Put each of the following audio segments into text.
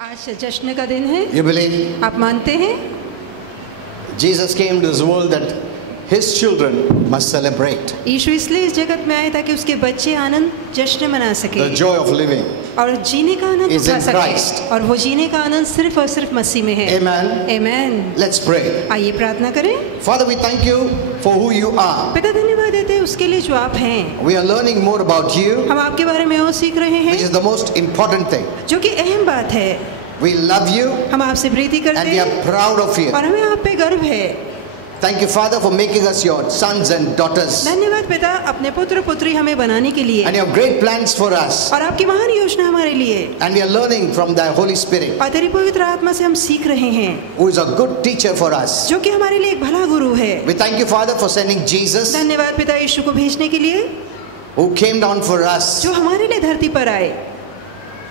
आज जश्न का दिन है। You believe? आप मानते हैं? Jesus came to this world that his children must celebrate यीशु इसलिए इस जगत में आए ताकि उसके बच्चे आनंद जश्न मना सके the joy of living. और जीने का आनंद is उठा in Christ. सके। और वो जीने का आनंद सिर्फ और सिर्फ मसीह में है। Amen. Amen. Let's pray. आइए प्रार्थना करें। Father, we thank you for who you are. पिता धन्यवाद देते हैं उसके लिए जो आप हैं। We are learning more about you, हम आपके बारे में और सीख रहे which is हैं the most important thing. जो कि अहम बात है। We love you हम आपसे प्रीति करते and we हैं are proud of you. और हमें आप पे गर्व है। Thank you, Father, for making us your sons and daughters. धन्यवाद पिता अपने पुत्र पुत्री हमें बनाने के लिए And you have great plans for us. और आपकी महान योजना हमारे लिए। And we are learning from the Holy Spirit, और तेरी पवित्र आत्मा से हम सीख रहे हैं who is a good teacher for us. जो कि हमारे लिए एक भला गुरु है। We thank you, Father, for sending Jesus, धन्यवाद पिता यीशु को भेजने के लिए who came down for us जो हमारे लिए धरती पर आए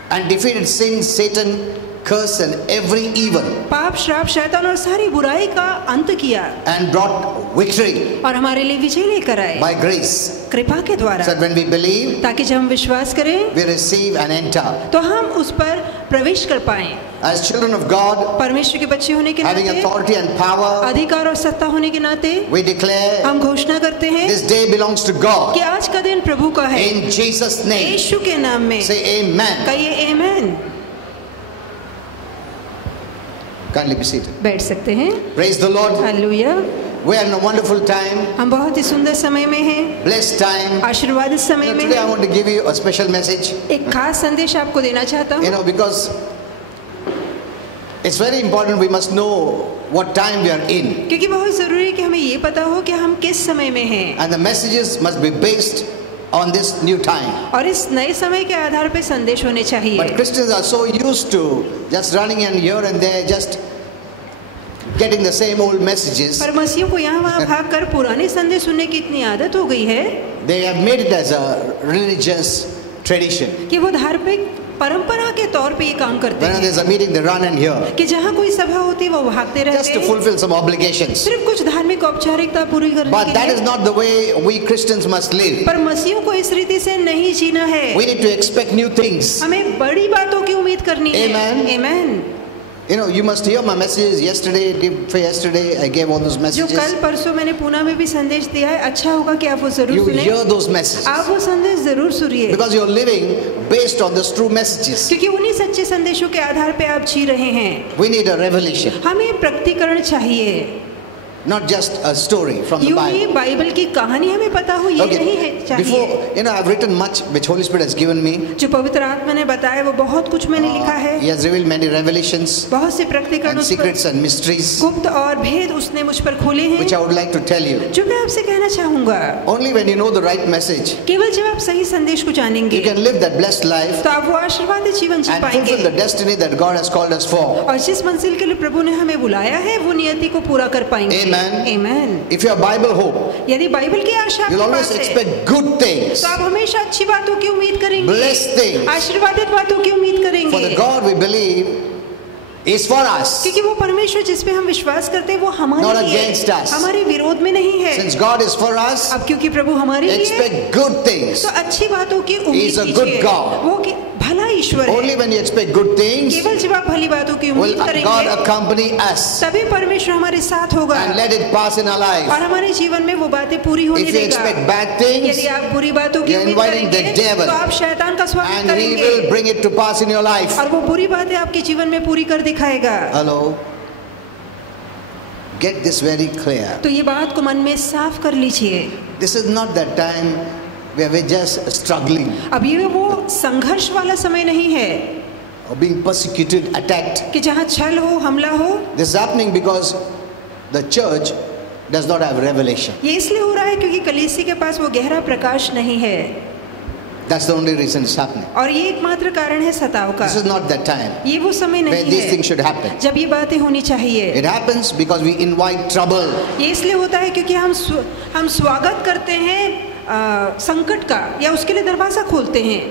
and defeated sin, Satan, curse and every evil, पाप श्राप शैतान और सारी बुराई का अंत किया and brought victory और हमारे लिए विजय लेकर आए by grace. कृपा के द्वारा So that when we believe, ताकि जब हम विश्वास करें we receive and enter. तो हम उस पर प्रवेश कर पाएं। As children of God, परमेश्वर के बच्चे होने के having नाते authority and power, अधिकार और सत्ता होने के नाते we declare हम घोषणा करते हैं this day belongs to God. कि आज का दिन प्रभु का है। In Jesus' name, यीशु के नाम में say amen. कहिए आमेन। Kindly be seated. बैठ सकते हैं। Praise the Lord. Hallelujah. We are in a wonderful time, हम बहुत ही सुंदर समय में हैं, blessed time. आशीर्वादित समय में Today I हैं। want to give you a special message, एक खास संदेश आपको देना चाहता हूँ because it's very important we must know what time we are in. क्योंकि बहुत जरूरी है कि हमें ये पता हो कि हम किस समय में हैं And the messages must be based on this new time. और इस नए समय के आधार पे संदेश होने चाहिए। But Christians are so used to just running and here and there, just getting the same old messages. पर मसीहों को यहाँ वहाँ भाग कर पुराने संदेश सुनने की इतनी आदत हो गई है They have made it as a religious tradition. कि वो धार्मिक परंपरा के तौर पे ये काम करते Whenever हैं there's a meeting, they run and here कि जहाँ कोई सभा होती है वो भागते just रहते to हैं fulfill some obligations. सिर्फ कुछ धार्मिक औपचारिकता पूरी करने But के that is लिए। not the way we Christians must live. पर मसीहों को इस रीति से नहीं जीना है। We need to expect new things. हमें बड़ी बातों की उम्मीद करनी है। Amen. Amen. You must hear my messages yesterday, for yesterday I gave all those जो messages. कल परसों मैंने पूना में भी संदेश दिया है, अच्छा होगा कि आप वो जरूर You सुनें। hear those messages आप वो संदेश जरूर सुनिए because you're living based on those true messages. क्योंकि उन्हीं सच्चे संदेशों के आधार पे आप जी रहे हैं। We need a revelation, हमें प्रकटीकरण चाहिए, not just a story from the यूं ही Bible. बाइबल की कहानी हमें पता हो ये नहीं है Okay, चाहिए। before, I've written much which Holy Spirit has given me. जो पवित्र आत्मा ने बताया वो बहुत कुछ मैंने लिखा है। He has revealed many revelations बहुत से प्रकटीकरण and उस secrets पर and mysteries, गुप्त और भेद उसने मुझ पर खोले हैं which I would like to tell you. जो मैं आपसे कहना चाहूंगा। Only when you know the right message, केवल जब आप सही संदेश को जानेंगे you can live that blessed life तो आप वो आशीर्वादित जीवन जी and fulfill the पाएंगे destiny that God has called us for. और जिस मंजिल के लिए प्रभु ने हमें बुलाया है वो नियति को पूरा कर पाएंगे। Amen. Amen. If you have Bible hope, यदि बाइबल की आशा you'll आपके always पास है expect good things, तो आप हमेशा अच्छी बातों की उम्मीद करेंगे, blessed things. आशीर्वादित बातों की उम्मीद For करेंगे the God we believe is for us, क्योंकि वो परमेश्वर जिस पे हम विश्वास करते हैं वो Not हमारे लिए against us. हमारे विरोध में नहीं है। Since God is for us, अब क्योंकि प्रभु हमारे लिए है, expect good things. तो अच्छी बातों की He उम्मीद is a good कीजिए। God. वो भला ईश्वर Only है। when you expect good things केवल जब आप भली बातों की will उम्मीद God करेंगे accompany us तभी परमेश्वर हमारे साथ होगा and let it pass in our life. और हमारे जीवन में वो बातें पूरी होने If you देगा। expect bad things, यदि आप बुरी बातों की you're उम्मीद inviting the करेंगे devil तो आप शैतान का स्वागत and he करेंगे will bring it to pass in your life. और वो बुरी बातें आपके जीवन में पूरी कर दिखाएगा। Hello? Get this very clear. तो ये बात को मन में साफ कर लीजिए। This is not that time where we're just struggling अब ये वो संघर्ष वाला समय नहीं है or being persecuted, attacked. कि जहाँ छल हो, हमला हो। This is happening because the church does not have revelation. ये इसलिए हो रहा है क्योंकि कलीसिया के पास वो गहरा प्रकाश नहीं है That's the only reason it's happening. और ये एकमात्र कारण है सताव का। This is not that time ये वो समय where नहीं these है things should happen. जब ये बातें होनी चाहिए। It happens because we invite trouble. ये इसलिए होता है क्योंकि हम स्वागत करते हैं संकट का या उसके लिए दरवाजा खोलते हैं।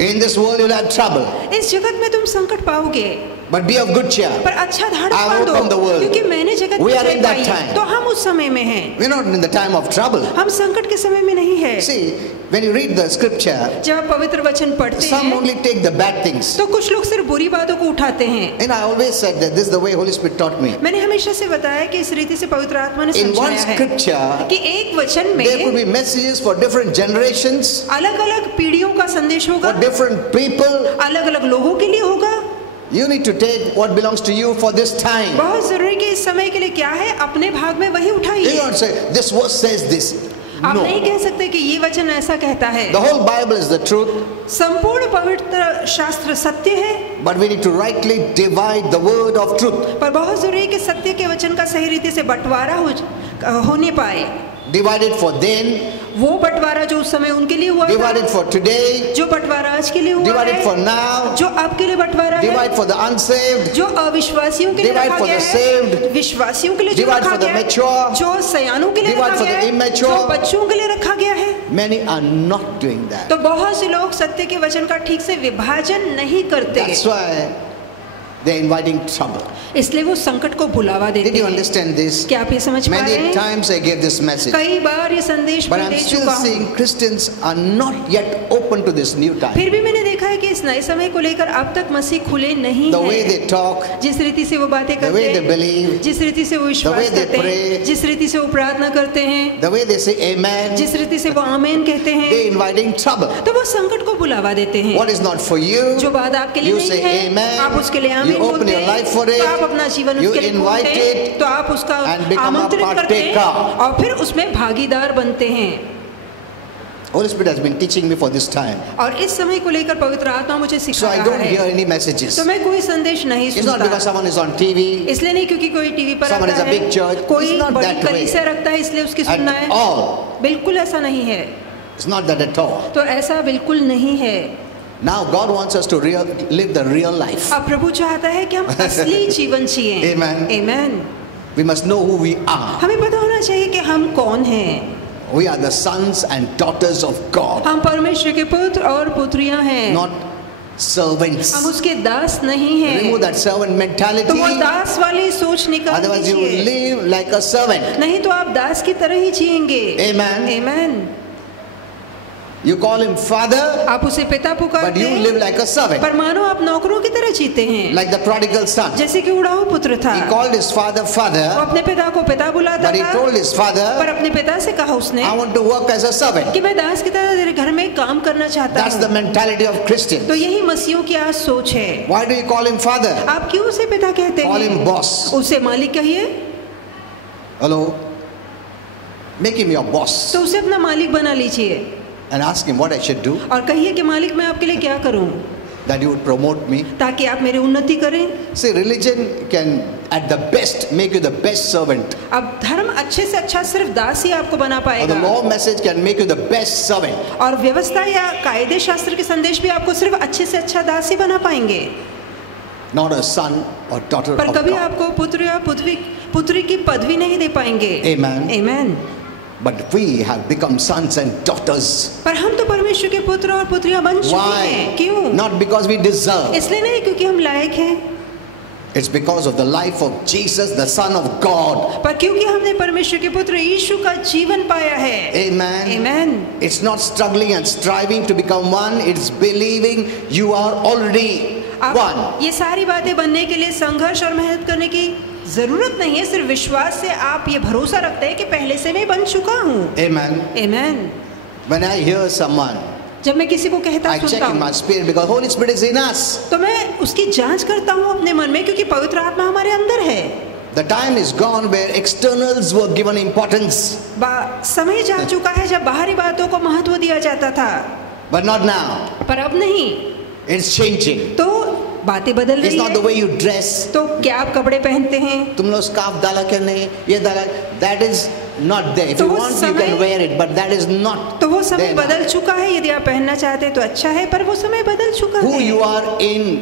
In this world you'll have trouble, इस जगत में तुम संकट पाओगे but be of good cheer. पर अच्छा धारण I have opened the बांधो world. क्योंकि मैंने जगत We में are in जय that पाई है। time. तो हम उस समय में हैं। We're not in the time of trouble. हम संकट के समय में नहीं है। See, when you read the scripture, जब आप पवित्र वचन पढ़ते some हैं only take the bad things. तो कुछ लोग सिर्फ बुरी बातों को उठाते हैं। And I always said that this is the way Holy Spirit taught me. मैंने हमेशा से बताया कि इस रीति से पवित्र आत्मा ने In one समझाया है scripture, कि एक वचन there could में be messages for different generations, अलग-अलग पीढ़ियों का संदेश होगा, for different people. अलग-अलग लोगों के लिए होगा। You need to take what belongs to you for this time. बहुत जरूरी कि इस समय के लिए क्या है अपने भाग में वही You उठाइए। don't say this verse says this. आप नहीं No. कह सकते कि ये वचन ऐसा कहता है। The whole Bible is the truth, संपूर्ण पवित्र शास्त्र सत्य है, but we need to rightly divide the word of truth. पर बहुत जरूरी है कि सत्य के वचन का सही रीति से बंटवारा होने पाए। Divided for then, वो बंटवारा जो उस समय उनके लिए हुआ था, divided for today, जो बंटवारा आज के लिए हुआ divided for है, now, जो अब के लिए बंटवारा है, divide for the unsaved, जो अविश्वासियों के लिए divide रखा for गया the है, saved, विश्वासियों के लिए जो divide रखा for the गया है, mature, जो सयानों के लिए divide रखा for गया the है, immature. जो बच्चों के लिए रखा गया है। many are not doing that. तो बहुत से लोग सत्य के वचन का ठीक से विभाजन नहीं करते, That's why they're inviting trouble. इसलिए वो संकट को बुलावा Did देते you हैं। understand this? क्या आप ये समझ पा रहे Many हैं? times I gave this message, कई बार ये संदेश but मैं I'm दे still चुका हूँ, seeing Christians are not yet open to this new time. फिर भी मैंने देखा है कि इस नए समय को लेकर अब तक मसीह खुले नहीं The way हैं। they talk, जिस रीति से वो बातें the करते way they हैं, believe, जिस रीति से वो way विश्वास they करते हैं, pray, जिस रीति से वो प्रार्थना करते हैं, the way they say amen, जिस रीति से वो आमीन कहते हैं, they're inviting trouble. तो वो संकट को बुलावा देते हैं। What is not for you, जो बात आपके लिए you नहीं say है, amen, आप उसके लिए आमीन you open बोलते your हैं, life for तो it, आप अपना जीवन you उसके लिए invite खोलते हैं, it तो आप उसका and become a आमंत्रित करते हैं partaker. और फिर उसमें भागीदार बनते हैं। Holy Spirit has been teaching me for this time. और इस समय को लेकर पवित्र आत्मा मुझे So सिखा I रहा don't hear है, any messages. तो मैं कोई संदेश नहीं It's not because सुनता। someone is on TV इसलिए नहीं क्योंकि कोई टीवी पर Someone आता is a big church. है, कोई It's not बड़ी that way. कलीसिया रखता है इसलिए उसकी सुनना at है, all. बिल्कुल ऐसा नहीं है। It's not that at all. तो ऐसा बिल्कुल नहीं है। Now God wants us to live the real life. अब प्रभु चाहता है कि हम असली जीवन जिएं। Amen. Amen. We must know who we are. हमें पता होना चाहिए कि हम कौन हैं। We are the sons and daughters of God, हम परमेश्वर के पुत्र और पुत्रियां हैं, not servants. हम उसके दास नहीं हैं। Remove that servant तो mentality. वो दास वाली सोच निकाल Otherwise, you will दीजिए, live like a servant. नहीं तो आप दास की तरह ही जिएंगे। Amen. Amen. You call him father, आप उसे पिता but पुकारते you हैं, live like a servant, पर मानो आप नौकरों की तरह जीते हैं, like the prodigal son. जैसे कि उड़ाऊ पुत्र था। He called his father वो father, अपने पिता को पिता बुलाता but he था, told his पर father, अपने पिता से कहा उसने I want to work as a servant. कि मैं दास की तरह तेरे घर में काम करना चाहता That's the हूँ। mentality of तो Christians. यही मसीहों की आज सोच है। Why do you call him father? आप क्यों उसे पिता कहते Call him हैं? boss. उसे मालिक कहिए, Hello? Make him your boss तो उसे अपना मालिक बना लीजिए and ask him what I should do, और कहिए कि मालिक मैं आपके लिए क्या करूं that you would promote me. ताकि आप मेरी उन्नति करें। See, religion can at the best make you the best servant. अब धर्म अच्छे से अच्छा सिर्फ दास ही आपको बना Or the पाएगा, law message can make you the best servant. और व्यवस्था या कायदे शास्त्र के संदेश भी आपको सिर्फ अच्छे से अच्छा दास ही बना पाएंगे, Not a son or daughter पर of कभी God. आपको पुत्र या पुत्री की पदवी नहीं दे पाएंगे। Amen. Amen. But we have become sons and daughters. पर हम तो परमेश्वर के पुत्र और पुत्रियां बन चुके हैं। Why? क्यों? Not because we deserve. इसलिए नहीं क्योंकि हम लायक हैं, It's because of the life of Jesus, the Son of God. पर क्योंकि हमने परमेश्वर के पुत्र यीशु का जीवन पाया है। Amen. Amen. It's not struggling and striving to become one. It's believing you are already one. आप ये सारी बातें बनने के लिए संघर्ष और मेहनत करने की जरूरत नहीं है, सिर्फ विश्वास से आप ये भरोसा रखते हैं कि पहले से मैं बन चुका हूँ। Amen. Amen. When I hear someone, जब मैं किसी को कहता I check सुनता in my हूँ spirit because Holy Spirit is in us. तो मैं उसकी जांच करता हूँ अपने मन में, क्योंकि पवित्र आत्मा हमारे अंदर है। The time is gone where externals were given importance, समय जा चुका है जब बाहरी बातों को महत्व दिया जाता था, but not now. पर अब नहीं। It's changing. तो बातें बदल It's रही not the है। way you dress. तो क्या आप कपड़े पहनते हैं? तुम लोग स्कार्फ डाला क्या नहीं, ये डाला, that is not there. If तो you वो want, you समय- can wear it, but that is not तो वो समय there now. बदल चुका है। यदि आप पहनना चाहते हैं तो अच्छा है, पर वो समय बदल चुका Who है। you are in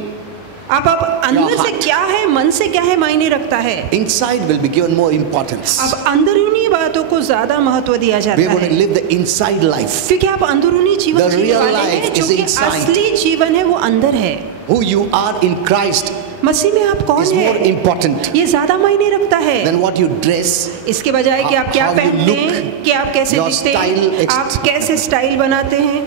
आप अंदर Your से heart. क्या है, मन से क्या है, मायने रखता है। inside will be given more importance. अब अंदरूनी बातों को ज्यादा महत्व दिया We जाता are going to है, live the inside life. क्योंकि आप अंदरूनी जीवन The जीने real वाले life हैं, is जो कि inside. असली जीवन है वो अंदर है। Who you are in Christ मसीह में आप कौन is more है important ये ज्यादा मायने रखता है than what you dress. इसके बजाय कि आप क्या how you पहनते look, हैं, कि आप कैसे your दिखते style, हैं, आप कैसे स्टाइल बनाते हैं।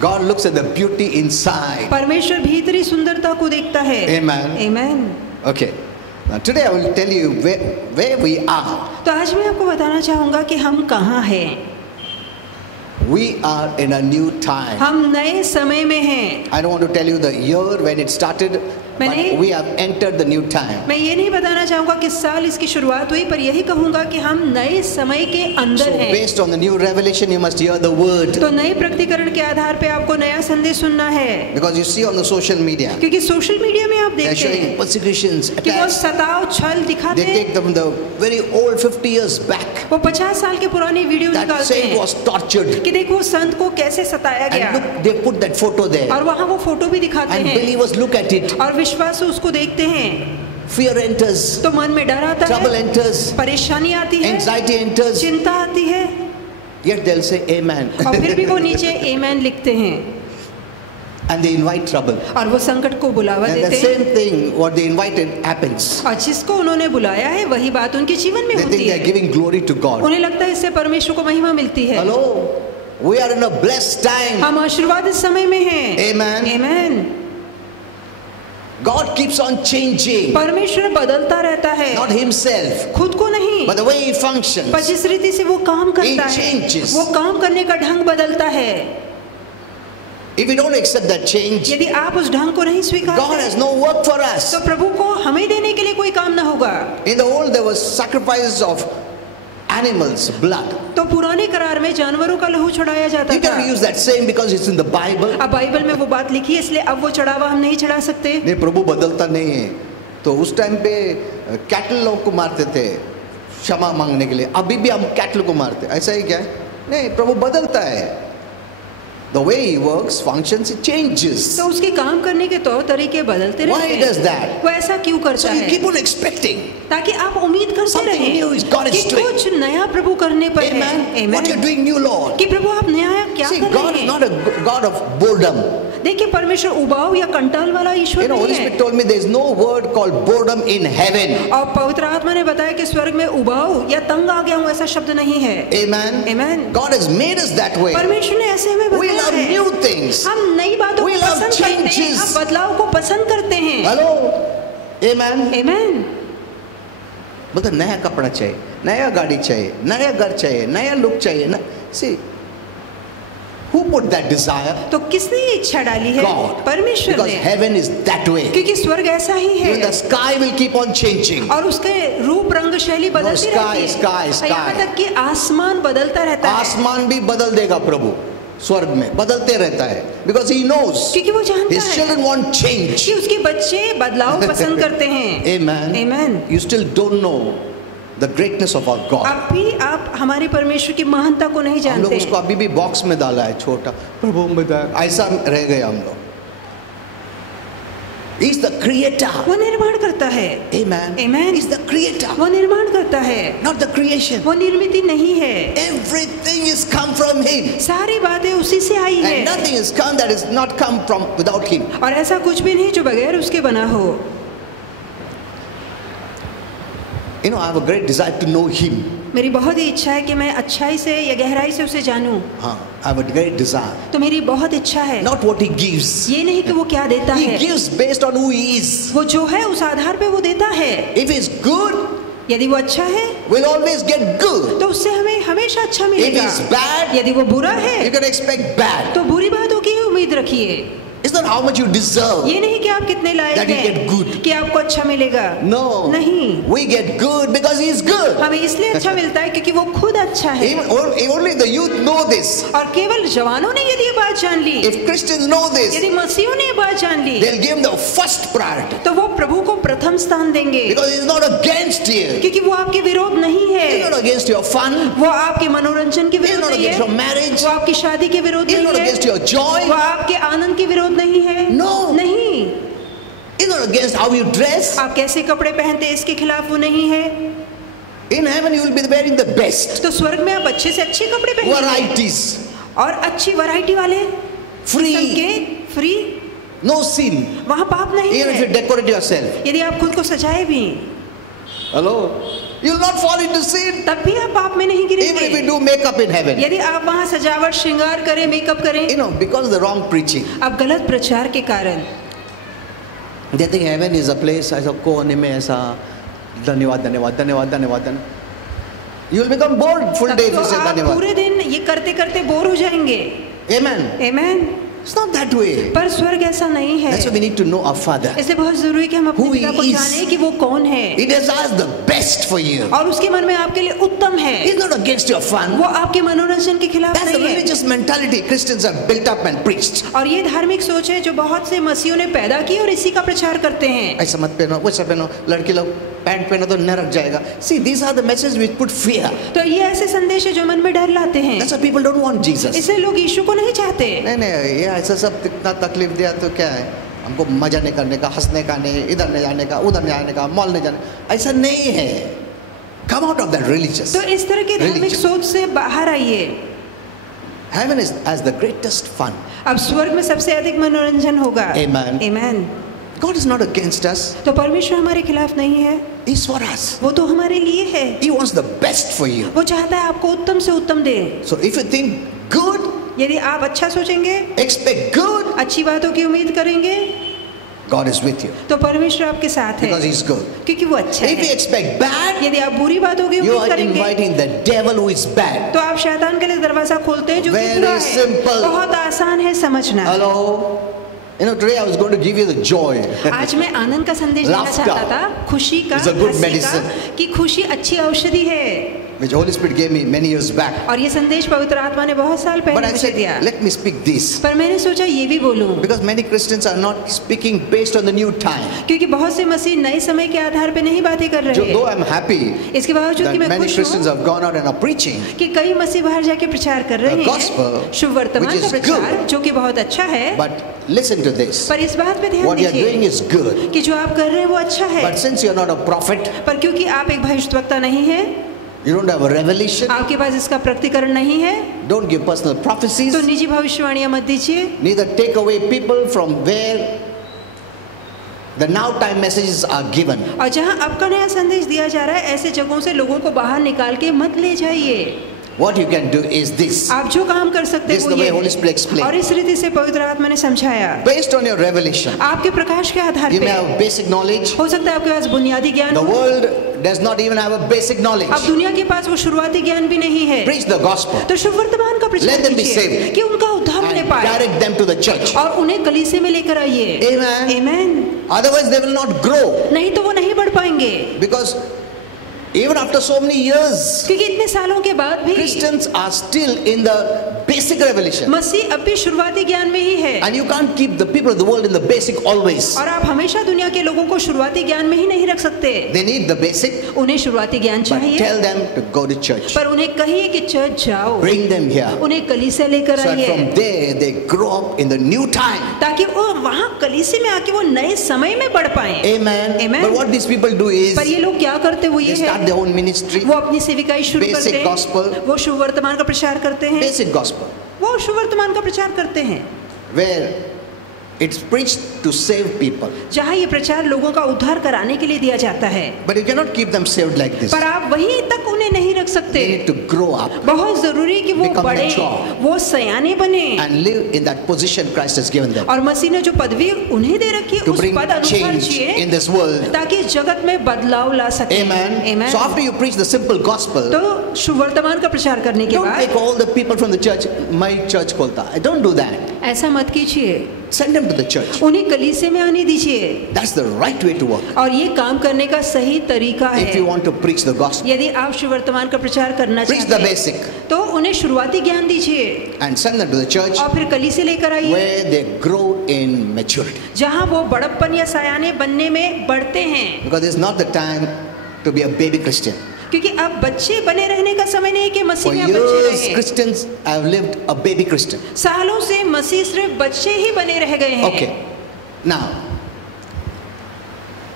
God looks at the beauty inside. परमेश्वर भीतरी सुंदरता को देखता है। Amen. Amen. Okay. Now today I will tell you where we are. तो आज मैं आपको बताना चाहूंगा कि हम कहाँ हैं। We are in a new time. हम नए समय में हैं। I don't want to tell you the year when it started, but we have entered the new time. मैं ये नहीं बताना चाहूंगा किस साल इसकी शुरुआत हुई, पर यही कहूंगा कि हम नए समय के अंदर So हैं। based on the new revelation, you must hear the word. तो नए प्रकटीकरण के आधार पे आपको नया संदेश सुनना है। Because you see on the social media, क्योंकि सोशल मीडिया में आप they are देखते showing हैं persecutions, कि वो attacks. सताव छल दिखाते They हैं। take them the very old 50 years back. वो 50 साल के पुरानी वीडियो That निकालते saint हैं was tortured. कि देखो संत को कैसे सताया And गया, look, they put that photo there. और वहाँ वो फोटो भी दिखाते And हैं believers look at it. और विश्वास उसको देखते हैं Fear enters. तो मन में डर आता Trouble है, enters. परेशानी आती है, Anxiety enters. चिंता आती है, Yet they'll say amen. और फिर भी वो नीचे आमेन लिखते हैं And they invite trouble. और वो संकट को बुलावा And the देते हैं, same thing what they invited happens. और जिसको उन्होंने बुलाया है वही बात उनके जीवन में They होती think they are है। giving glory to God. उन्हें लगता है इससे परमेश्वर को महिमा मिलती है। Hello, we are in a blessed time. हम आशीर्वादित समय में हैं। Amen. Amen. God keeps on changing. परमेश्वर बदलता रहता है, Not himself, खुद को नहीं, but the way he functions. पर जिस रीति से वो काम करता He है, changes. वो काम करने का ढंग बदलता है। If we don't accept that change, यदि आप उस ढंग को नहीं स्वीकार God has no work for us. तो प्रभु को हमें देने के लिए कोई काम ना होगा। In the old, there was sacrifices of animals, blood. तो पुराने करार में जानवरों का लहू चढ़ाया जाता You था। cannot use that same because it's in the Bible. अब बाइबल में वो बात लिखी है, इसलिए अब वो चढ़ावा हम नहीं चढ़ा सकते। नहीं, प्रभु बदलता नहीं है। तो उस टाइम पे कैटल लोग को मारते थे क्षमा मांगने के लिए, अभी भी हम कैटल को मारते, ऐसा ही क्या है? नहीं, प्रभु बदलता है। The way he works, functions, it changes. तो उसके काम करने के तौर तरीके बदलते Why रहते he does हैं। that? वो ऐसा क्यों करता So you है? keep on expecting. ताकि आप उम्मीद करते Something रहें new is God is कि doing. कुछ नया प्रभु करने पर है। Amen. What you're Amen. doing, new Lord. कि प्रभु आप नया क्या See, कर God रहे is हैं? not a God of boredom. देखिए परमेश्वर उबाऊ या कंटाल वाला ईश्वर You know, Holy नहीं Spirit है। told me there is no word called boredom in heaven. और पवित्र आत्मा ने बताया कि स्वर्ग में उबाऊ या तंग आ गया हूँ ऐसा शब्द नहीं है। Amen. Amen. God has made us that way. परमेश्वर ने ऐसे हमें We बनाया love है। new things. हम नई बातों We को love पसंद करते हैं, changes. हम बदलाव को पसंद करते हैं। Hello. Amen. Amen. बोलते नया कपड़ा चाहिए, नया गाड़ी चाहिए, नया घर चाहिए, नया लुक चाहिए ना। See, who put that desire? तो किसने ये इच्छा डाली है? God. परमेश्वर Because ने। heaven is that way. क्योंकि स्वर्ग ऐसा ही है। Even the sky will keep on changing. और उसके रूप रंग शैली बदलती sky, रहती है। sky. और यहाँ तक कि आसमान बदलता रहता है। आसमान भी बदल देगा प्रभु, स्वर्ग में बदलते रहता है। Because he knows क्योंकि वो जानता his है children want change. कि उसके बच्चे बदलाव पसंद करते हैं। Amen. Amen. You still don't know the greatness of our God. अब भी आप हमारे परमेश्वर की महानता को नहीं हम लोग जानते उसको हैं। अभी भी बॉक्स में डाला है, छोटा प्रभु बताया, ऐसा रह गया हम लोग। He is the creator. वो निर्माण करता है। Amen. Amen. He is the creator, वो निर्माण करता है, not the creation. वो निर्मित नहीं है। Everything is come from him. सारी बातें उसी से आई And है nothing is come that is not come from without him. और ऐसा कुछ भी नहीं जो बगैर उसके बना हो। You know, I have a great desire to know him. मेरी बहुत ही इच्छा है कि मैं अच्छाई से या गहराई से उसे जानूं। I have a great desire. तो मेरी बहुत इच्छा है, Not what he gives. ये नहीं कि वो क्या देता He है, gives based on who he is. वो जो है उस आधार पे वो देता है। If he's good, यदि वो अच्छा है we'll always get good. तो उससे हमें हमेशा अच्छा If मिलेगा। he's bad, यदि वो बुरा you है can expect bad. तो बुरी बातों की ही उम्मीद रखिए। It's not how much you deserve ये नहीं कि आप कितने लायक that you हैं get good. कि आपको अच्छा मिलेगा। No. नहीं, We get good because he's good. हमें इसलिए अच्छा मिलता है क्योंकि वो खुद अच्छा है। Only the youth know this. और केवल जवानों ने यदि ये बात जान ली, If Christians know this, यदि मसीहों ने ये बात जान ली, they'll give him the first priority. तो वो प्रभु को प्रथम स्थान देंगे। Because he's not against you. क्योंकि वो आपके विरोध नहीं He's है, not against your fun. वो आपके मनोरंजन के He's विरोध not नहीं against your है, marriage. वो आपकी शादी के विरोध He's नहीं not against है, your joy. वो आपके आनंद के विरोध नहीं है। No. नहीं, He's not against how you dress. आप कैसे कपड़े पहनते हैं इसके खिलाफ वो नहीं है। In heaven you will be wearing the best. तो स्वर्ग में आप अच्छे से अच्छे कपड़े पहनेंगे Varieties. और अच्छी वैरायटी वाले Free. किस्म के फ्री। no sin. वहाँ पाप नहीं Even if you है। decorate yourself. यदि आप खुद को सजाए भी Hello? You will not fall into sin. तब भी आप पाप में नहीं Even if गिरेंगे। you do makeup in heaven. यदि आप वहाँ सजावट श्रृंगार करें, मेकअप करें, You know, because of the wrong preaching. अब गलत प्रचार के कारण They think heaven is a place, ऐसा कोने में ऐसा धन्यवाद धन्यवाद धन्यवाद धन्यवाद धन्यवाद. You will become bored full तब day if तो you say आप धन्यवाद. पूरे दिन ये करते करते बोर हो जाएंगे। Amen. Amen. It's not that way. पर स्वर्ग ऐसा नहीं है। That's why we need to know our Father. इसलिए बहुत जरूरी है कि हम अपने Who he पिता को is. जाने कि वो कौन है He desires the best for you. और उसके मन में आपके लिए उत्तम है। He's not against your fun. वो आपके मनोरंजन के खिलाफ That's the नहीं है। religious mentality Christians have built up and preached. और ये धार्मिक सोच है जो बहुत से मसीहों ने पैदा की और इसी का प्रचार करते हैं। ऐसा मत पहनो, वैसा पहनो, लड़की लोग पैंट पहनो तो नरक जाएगा. See, these are the messages which put fear. तो ये ऐसे संदेश है जो मन में डर लाते हैं। That's why people don't want Jesus. इसलिए लोग यीशु को नहीं चाहते। नहीं ये ऐसा सब इतना तकलीफ दिया तो क्या है, हमको मजा नहीं करने का, हंसने का नहीं, इधर नहीं जाने का, उधर नहीं जाने का, मॉल नहीं जाने, ऐसा नहीं है. Come out of that religious. तो इस तरह की धार्मिक religion. सोच से बाहर आइए। Heaven is as the greatest fun. अब स्वर्ग में सबसे अधिक मनोरंजन होगा। Amen. Amen. God is not against us. तो परमेश्वर हमारे खिलाफ नहीं है, He's for us. वो तो हमारे लिए है। He wants the best for you. वो चाहता है आपको उत्तम से उत्तम दे। So if you think good, यदि आप अच्छा सोचेंगे, expect good, अच्छी बातों की उम्मीद करेंगे, God is with you तो परमेश्वर आपके साथ है because He's good. क्योंकि वो अच्छा If you है। expect bad, यदि आप बुरी बातों की you उम्मीद are करेंगे inviting the devil who is bad. तो आप शैतान के लिए दरवाजा खोलते हैं जो कि Very बुरा है। simple. बहुत आसान है समझना। Hello? You know, today I was going to give you the joy. आज मैं आनंद का संदेश देना Laughter चाहता था, खुशी का, is a good हंसी का, medicine. कि खुशी अच्छी औषधि है। Which Holy Spirit gave me many years back. और ये संदेश पवित्र आत्मा ने बहुत साल But पहले I मुझे said, दिया। let me speak this. पर मैंने सोचा ये भी बोलूं Because many Christians are not speaking based on the new time. क्योंकि बहुत से मसीह नए समय के आधार पे नहीं बातें कर रहे Though हैं। I'm happy इसके बावजूद that कि मैं many खुश Christians हूँ have gone out and are preaching कि कई मसीह बाहर जाके प्रचार कर रहे the हैं, gospel, शुभ वर्तमान which का is प्रचार good. जो कि बहुत अच्छा है। But listen to this. पर इस बात पे ध्यान What you are doing दीजिए is good. कि जो आप कर रहे हैं वो अच्छा है। But since you are not a prophet, पर क्योंकि आप एक भविष्यवक्ता नहीं है, you don't have a revelation, आपके पास इसका प्रकटीकरण नहीं है, don't give personal prophecies, तो निजी भविष्यवाणियां मत दीजिए। neither take away people from where the now time messages are given. और जहां आपका नया संदेश दिया जा रहा है ऐसे जगहों से लोगों को बाहर निकाल के मत ले जाइए। What you can do is this. आप जो काम कर सकते This हैं is वो the ये way Holy है। Spirit explained. और इस रीति से पवित्र आत्मा ने समझाया। Based on your revelation, आपके प्रकाश के आधार you may पे have basic knowledge. हो सकता है आपके पास बुनियादी ज्ञान The हो। world does not even have a basic knowledge. अब दुनिया के पास वो शुरुआती ज्ञान भी नहीं है। Preach the gospel तो शुभ वर्तमान का प्रचार Let them be कीजिए saved. कि उनका उद्धार होने and पाए direct them to the church. और उन्हें कलीसिया में लेकर आइए। Amen. Amen. Otherwise, they will not grow नहीं तो वो नहीं बढ़ पाएंगे because even after so many years, क्योंकि इतने सालों के बाद भी Christians are still in the basic revelation. मसीह अब भी शुरुआती ज्ञान में ही है। And you can't keep the people of the world in the basic always. और आप हमेशा दुनिया के लोगों को शुरुआती ज्ञान में ही नहीं रख सकते। They need the basic, उन्हें शुरुआती ज्ञान but चाहिए, tell them to go to church. पर उन्हें कहिए कि चर्च जाओ, Bring them here. उन्हें कलीसिया लेकर So that आइए, from there they grow up in the new time. ताकि वो वहाँ कलीसिया में आके वो नए समय में बढ़ पाए। Amen. Amen. But what these people do is पर ये लोग क्या करते वो they ये start है, their own ministry. वो अपनी सेविकाई शुरू Basic करते हैं, gospel. वो शुभ वर्तमान का प्रचार करते हैं, Basic gospel. वो शुभ वर्तमान का प्रचार करते हैं Where it's preached to save people. जहाँ ये प्रचार लोगों का उद्धार कराने के लिए दिया जाता है। But you cannot keep them saved like this. पर आप वहीं तक उन्हें नहीं रख सकते। They need to grow up बहुत जरूरी है कि वो Become बढ़े, mature. वो सयाने बने and live in that position Christ has given them. और मसीह ने जो पदवी उन्हें दे रखी है To उस bring पद अनुसार change जिए in this world. ताकि जगत में बदलाव ला सके। Amen. Amen. So after you preach the simple gospel, तो शुभ वर्तमान का प्रचार करने के don't बाद take all the people from the church, my church kolta. Don't do that. ऐसा मत कीजिए, Send them to the church. उन्हें कलीसिया में आने दीजिए। That's the right way to work. और ये काम करने का सही तरीका If you है। want to preach the gospel, यदि आप शुभ वर्तमान का प्रचार करना preach चाहते the हैं basic तो उन्हें शुरुआती ज्ञान दीजिए and send them to the church और फिर कलीसिया लेकर आइए where they grow in maturity. जहाँ वो बड़प्पन या सयाने बनने में बढ़ते हैं। Because it's not the time to be a baby Christian. क्योंकि अब बच्चे बने रहने का समय नहीं है कि For मसीह में आप बच्चे years, रहे। Christians have lived a baby Christian. सालों से मसीह सिर्फ बच्चे ही बने रह गए हैं। Okay. Now,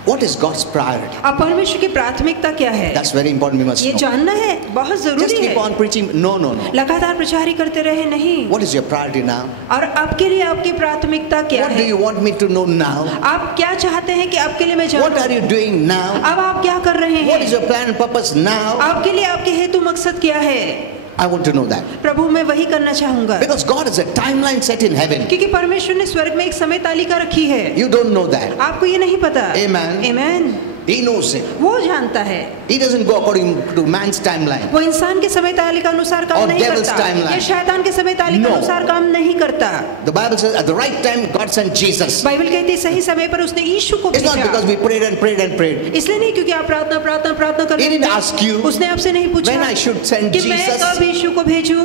What is God's priority? अब परमेश्वर की प्राथमिकता क्या है? That's very important. We must ये know. जानना है, बहुत Just जरूरी keep है। on preaching. No, no, no. लगातार प्रचार ही करते रहे नहीं। What is your priority now? और आपके लिए आपकी प्राथमिकता क्या What do है? you want me to know now? आप क्या चाहते हैं कि आपके लिए मैं What जानूं? are you doing now? अब आप क्या कर रहे What is हैं? your plan and purpose now? आपके लिए आपके हेतु मकसद क्या है? I want to know that. प्रभु मैं वही करना चाहूंगा, Because God has a timeline set in heaven. क्योंकि परमेश्वर ने स्वर्ग में एक समय तालिका रखी है। You don't know that. आपको ये नहीं पता। Amen. Amen. He knows it. वो जानता है। He doesn't go according to man's timeline. वो इंसान के समय तालिका अनुसार काम Or नहीं devil's करता, timeline. या शैतान के समय तालिका No. अनुसार काम नहीं करता। The Bible says at the right time God sent Jesus. Bible कहती है सही समय पर उसने यीशु को It's not because भेजा। we prayed and prayed and prayed. इसलिए नहीं क्योंकि आप प्रार्थना कर He रहे didn't थे। ask you उसने आपसे नहीं पूछा when I should send कि मैं Jesus. कब यीशु को भेजूं।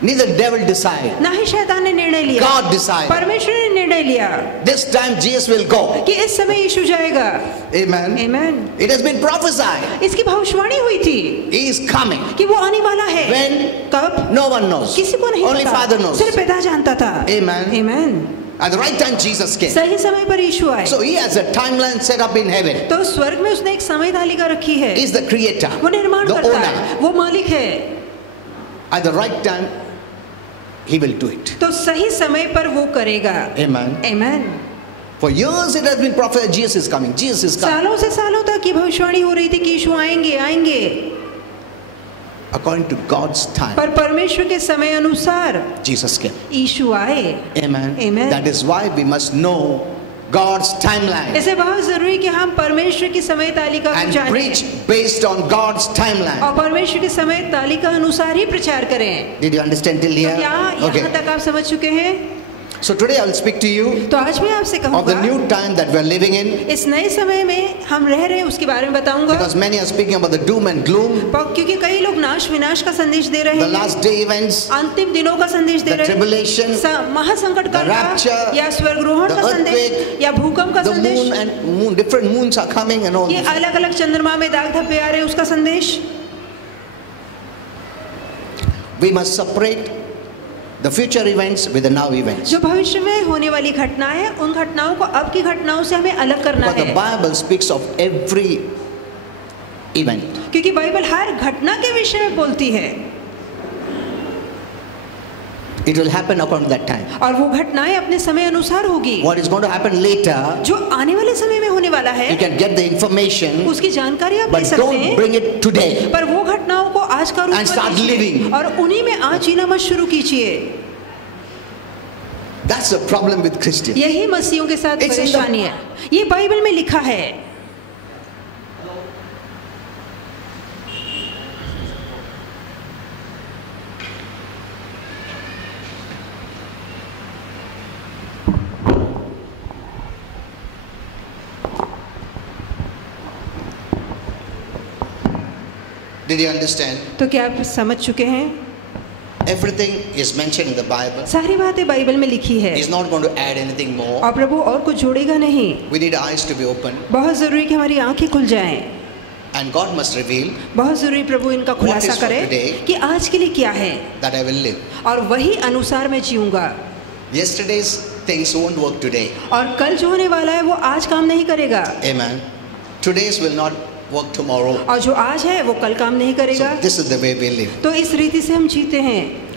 Neither devil decide. ना ही शैतान ने निर्णय लिया, God decided. परमेश्वर ने निर्णय लिया This time Jesus will go. कि इस समय यीशु जाएगा। Amen. Amen. It has been prophesied. इसकी भविष्यवाणी हुई थी He is coming. कि वो आने वाला है। When? कब? No one knows. किसी को नहीं Only पता, Father knows. सिर्फ पिता जानता था। Amen. Amen. At the right time Jesus came. सही समय पर यीशु आए। So he has a timeline set up in heaven. तो स्वर्ग में उसने एक समय तालिका रखी है। He is the creator. वो निर्माण The करता owner. है, वो मालिक है। At the right time he will do it. तो सही समय पर वो करेगा। Amen. Amen. For years it has been prophesied Jesus is coming. Jesus is coming. सालों से सालों तक ये भविष्यवाणी हो रही थी कि यीशु आएंगे। According to God's time पर परमेश्वर के समय अनुसार Jesus came. यीशु आए। Amen. Amen. That is why we must know God's timeline इसे बहुत जरूरी कि हम परमेश्वर की समय तालिका को and जानें preach based on God's timeline. और परमेश्वर की समय तालिका अनुसार ही प्रचार करें। Did you understand till तो here? क्या यहाँ तक आप समझ चुके हैं? So today I will speak to you तो आज मैं आपसे of the कहूँगा new time that we are living in, इस नए समय में हम रह रहे हैं उसके बारे में बताऊंगा। because many are speaking about the doom and gloom, क्योंकि कई लोग नाश विनाश का संदेश दे रहे the हैं, last day events, अंतिम दिनों का संदेश दे the रहे हैं, tribulation, महासंकट काल the rapture, का या स्वर्गरोहण the का संदेश earthquake, या भूकंप का the संदेश, moon and moon, different moons are coming and all ये this. अलग अलग चंद्रमा में दाग धब्बे आ रहे हैं उसका संदेश। We must separate the future events with the now events. जो भविष्य में होने वाली घटनाएं हैं उन घटनाओं को अब की घटनाओं से हमें अलग करना But the है, Bible speaks of every event. क्योंकि बाइबल हर घटना के विषय में बोलती है It will happen according to that time. और वो घटनाएं अपने समय अनुसार होगी। What is going to happen later, जो आने वाले समय में होने वाला है you can get the information, उसकी जानकारी आप ले but सकते don't हैं, bring it today. पर वो घटनाओं को आज का रूप And मत start दीजिए living. और उन्हीं में आज जीना मत शुरू कीजिए। That's the problem with Christians. यही मसीहों के साथ It's in the- परेशानी है। ये बाइबल में लिखा है। Did you understand? तो क्या आप समझ चुके हैं? Everything is mentioned in the Bible. सारी बातें बाइबल में लिखी है He's not going to add anything more. और प्रभु और कुछ जोड़ेगा नहीं। We need eyes to be open, बहुत जरूरी कि हमारी आंखें खुल जाएं। and God must reveal बहुत जरूरी प्रभु इनका खुलासा is for करे today? कि आज के लिए क्या है that I will live. और वही अनुसार मैं जीऊंगा। Yesterday's things won't work today. और कल जो होने वाला है वो आज काम नहीं करेगा Amen. Today's will not work tomorrow. और जो आज है वो कल काम नहीं So करेगा। this is the way we live. तो इस रीति से हम जीते हैं।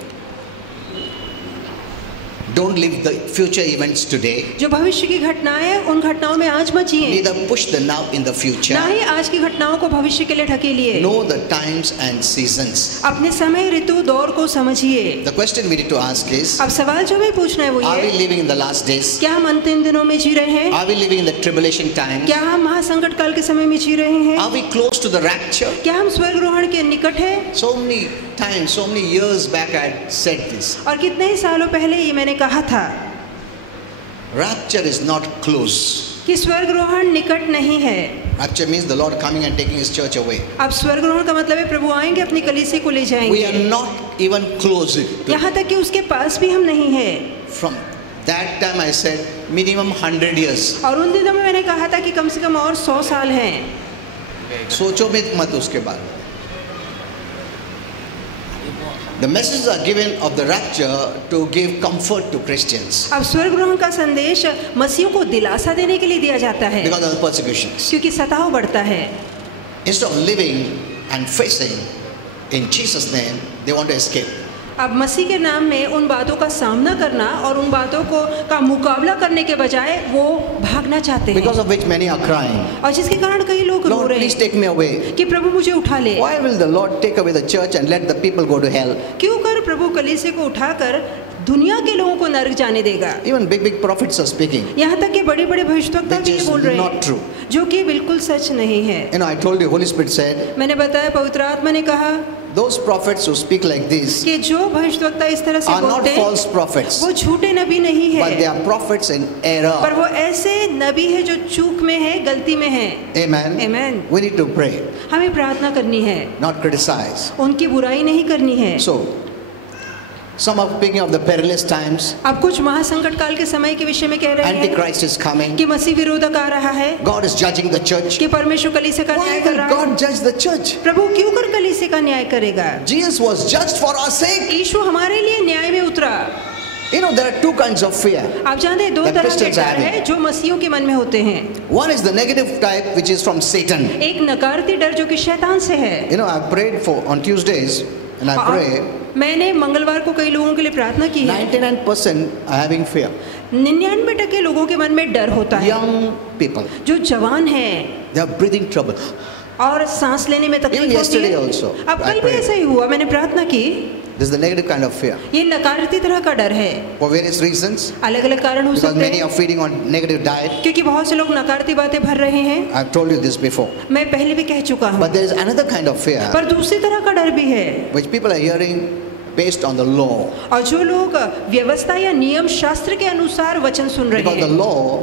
Don't live the future events today. जो भविष्य की घटनाएं हैं उन घटनाओं में आज मत जिए, Neither push the now in the future. ना ही आज की घटनाओं को भविष्य के लिए ढकेलिए। Know the times and seasons. अपने समय ऋतु दौर को समझिए। The question we need to ask is, अब सवाल जो हमें पूछना है वो are we ये, living in the last days? क्या हम अंतिम दिनों में जी रहे हैं? Are we living in the tribulation times? क्या हम महासंकट काल के समय में जी रहे हैं? Are we close to the rapture? क्या हम स्वर्गरोहण के निकट हैं? So many times, so many years back I had said this. और कितने ही सालों पहले ये मैंने कहा था Rapture is not close. कि स्वर्गरोहण निकट नहीं है। Rapture means the Lord coming and taking His church away. अब स्वर्गरोहण का मतलब है प्रभु आएंगे अपनी कलीसिया को ले We जाएंगे। are not even close to. यहाँ तक कि उसके पास भी हम नहीं है। From that time I said minimum 100 years. और उन दिनों में मैंने कहा था कि कम से कम और 100 साल हैं। सोचो भी मत उसके बाद। The messages are given of the rapture to give comfort to Christians अब स्वर्ग ग्रहण का संदेश मसीह को दिलासा देने के लिए दिया जाता है, because of the persecutions. क्योंकि सताव बढ़ता है। Instead of living and facing in Jesus' name, they want to escape. अब मसीह के नाम में उन बातों का सामना करना और उन बातों का मुकाबला करने के बजाय वो भागना चाहते हैं, Because of which many are crying, और जिसके कारण कई लोग रो Lord, रहे please हैं take me away. कि प्रभु मुझे उठा ले। Why will the Lord take away the church and let the people go to hell? क्यों कर प्रभु कलीसिया को उठाकर दुनिया के लोगों को नरक जाने देगा? Even big prophets are speaking, यहाँ तक कि बड़े बड़े भविष्यद्वक्ता which भी ये is बोल रहे not हैं, true. जो कि बिल्कुल सच नहीं है। You know, I told you, Holy Spirit said, मैंने बताया, पवित्र आत्मा ने कहा those prophets who speak like this कि जो भविष्यद्वक्ता इस तरह से are not बोलते हैं false prophets, वो झूठे नबी नहीं but they है, are prophets in पर error. वो ऐसे नबी है जो चूक में है, गलती में है। Amen. Amen. We need to pray, हमें प्रार्थना करनी है, not criticize. उनकी बुराई नहीं करनी है। So, some are speaking of the perilous times. अब कुछ महासंकट काल के समय के विषय में कह रहे हैं Antichrist is coming. कि मसीह विरोधक आ रहा है, God is judging the church. कि परमेश्वर कलीसिया का Why न्याय कर will रहा है। God judge the church? प्रभु क्यों कर कलीसिया का न्याय करेगा? Jesus was judged for our sake. यीशु हमारे लिए न्याय में उतरा। You know, there are two kinds of fear. आप जानते हैं दो That तरह के Christians are डर है having. जो मसीहियों के मन में होते हैं। One is the negative type, which is from Satan. एक नकारती डर जो कि शैतान से है। You know, I prayed on Tuesdays, and I pray. मैंने मंगलवार को कई लोगों के लिए प्रार्थना की है। 99% are having fear. 99% लोगों के मन में डर होता है। Young people, जो जवान हैं they are breathing trouble. और सांस लेने में Even तकलीफ होती yesterday है। also, अब I कल भी prayed. ऐसा ही हुआ, मैंने प्रार्थना की। This is the negative kind of fear. ये नकारती तरह का डर है, For various reasons, अलग अलग कारण हो because सकते many हैं, are feeding on negative diet. क्योंकि बहुत से लोग नकारती बातें भर रहे हैं। I've told you this before. मैं पहले भी कह चुका हूँ। But there is another kind of fear, पर दूसरी तरह का डर भी है, which people are hearing based on the law. और जो लोग व्यवस्था या नियम शास्त्र के अनुसार वचन सुन रहे Because the हैं, law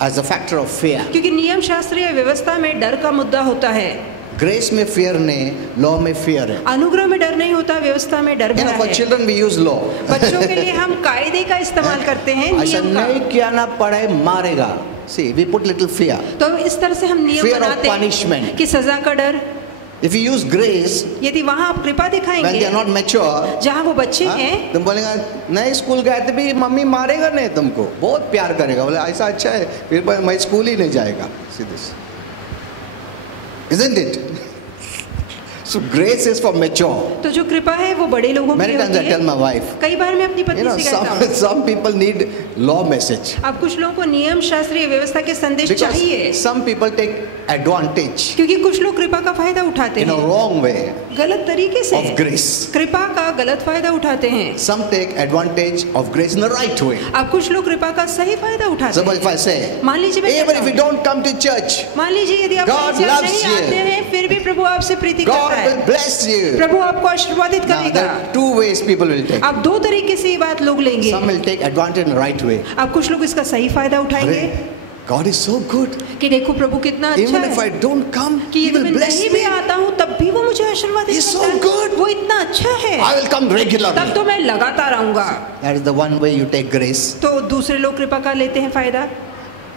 as a factor of fear. क्योंकि नियम शास्त्र या व्यवस्था में डर का मुद्दा होता है। Grace में fear नहीं, law में fear है. अनुग्रह में डर नहीं होता, व्यवस्था में डर You भरा know, for है। children we use law. बच्चों के लिए हम कायदे का इस्तेमाल करते हैं, ऐसा नियम का। नहीं किया ना पड़े मारेगा. See, we put little fear. तो इस तरह से हम नियम Fear of बनाते हैं punishment. कि सजा का डर। If you use grace यदि वहाँ आप कृपा when they दिखाएंगे are not mature, जहाँ वो बच्चे हाँ, हैं, तुम बोलेगा नहीं स्कूल गए थे भी मम्मी मारेगा नहीं तुमको, बहुत प्यार करेगा. बोले ऐसा अच्छा है, फिर मैं स्कूल ही नहीं जाएगा. See this, isn't it? So grace is for mature. तो जो कृपा है वो बड़े लोगों के Many लिए times I होती tell है। my wife, कई बार मैं अपनी you पत्नी know, से कहता हूँ, some people need law message अब कुछ लोगों को नियम शास्त्रीय व्यवस्था के संदेश चाहिए, because some people take advantage क्योंकि कुछ लोग कृपा का फायदा उठाते in a हैं wrong way गलत तरीके से। of grace. कृपा का गलत फायदा उठाते हैं। Some take advantage of grace in the right way. अब कुछ लोग कृपा का सही फायदा उठाते Suppose if हैं। I say, मान लीजिए मैं even कहता if you हूँ, don't come to church, मान लीजिए यदि आप God कलीसिया loves नहीं you. आते हैं, फिर भी प्रभु आपसे प्रीति God करता will है, bless you. प्रभु आपको आशीर्वादित Now करेगा। there are two ways people will take. अब दो तरीके से ये बात लोग लेंगे। Some will take advantage in the right way. अब कुछ लोग इसका सही फायदा उठाएंगे अरे, God is so good. कि देखो प्रभु कितना अच्छा Even if I है, don't come, कि He यदि will मैं bless नहीं भी me. आता हूँ तब भी वो मुझे आशीर्वादित He's so करता है। good. वो इतना अच्छा है, I will come तब regularly. तो मैं लगातार आऊंगा। That is the one way you take grace. तो दूसरे लोग कृपा का लेते हैं फायदा।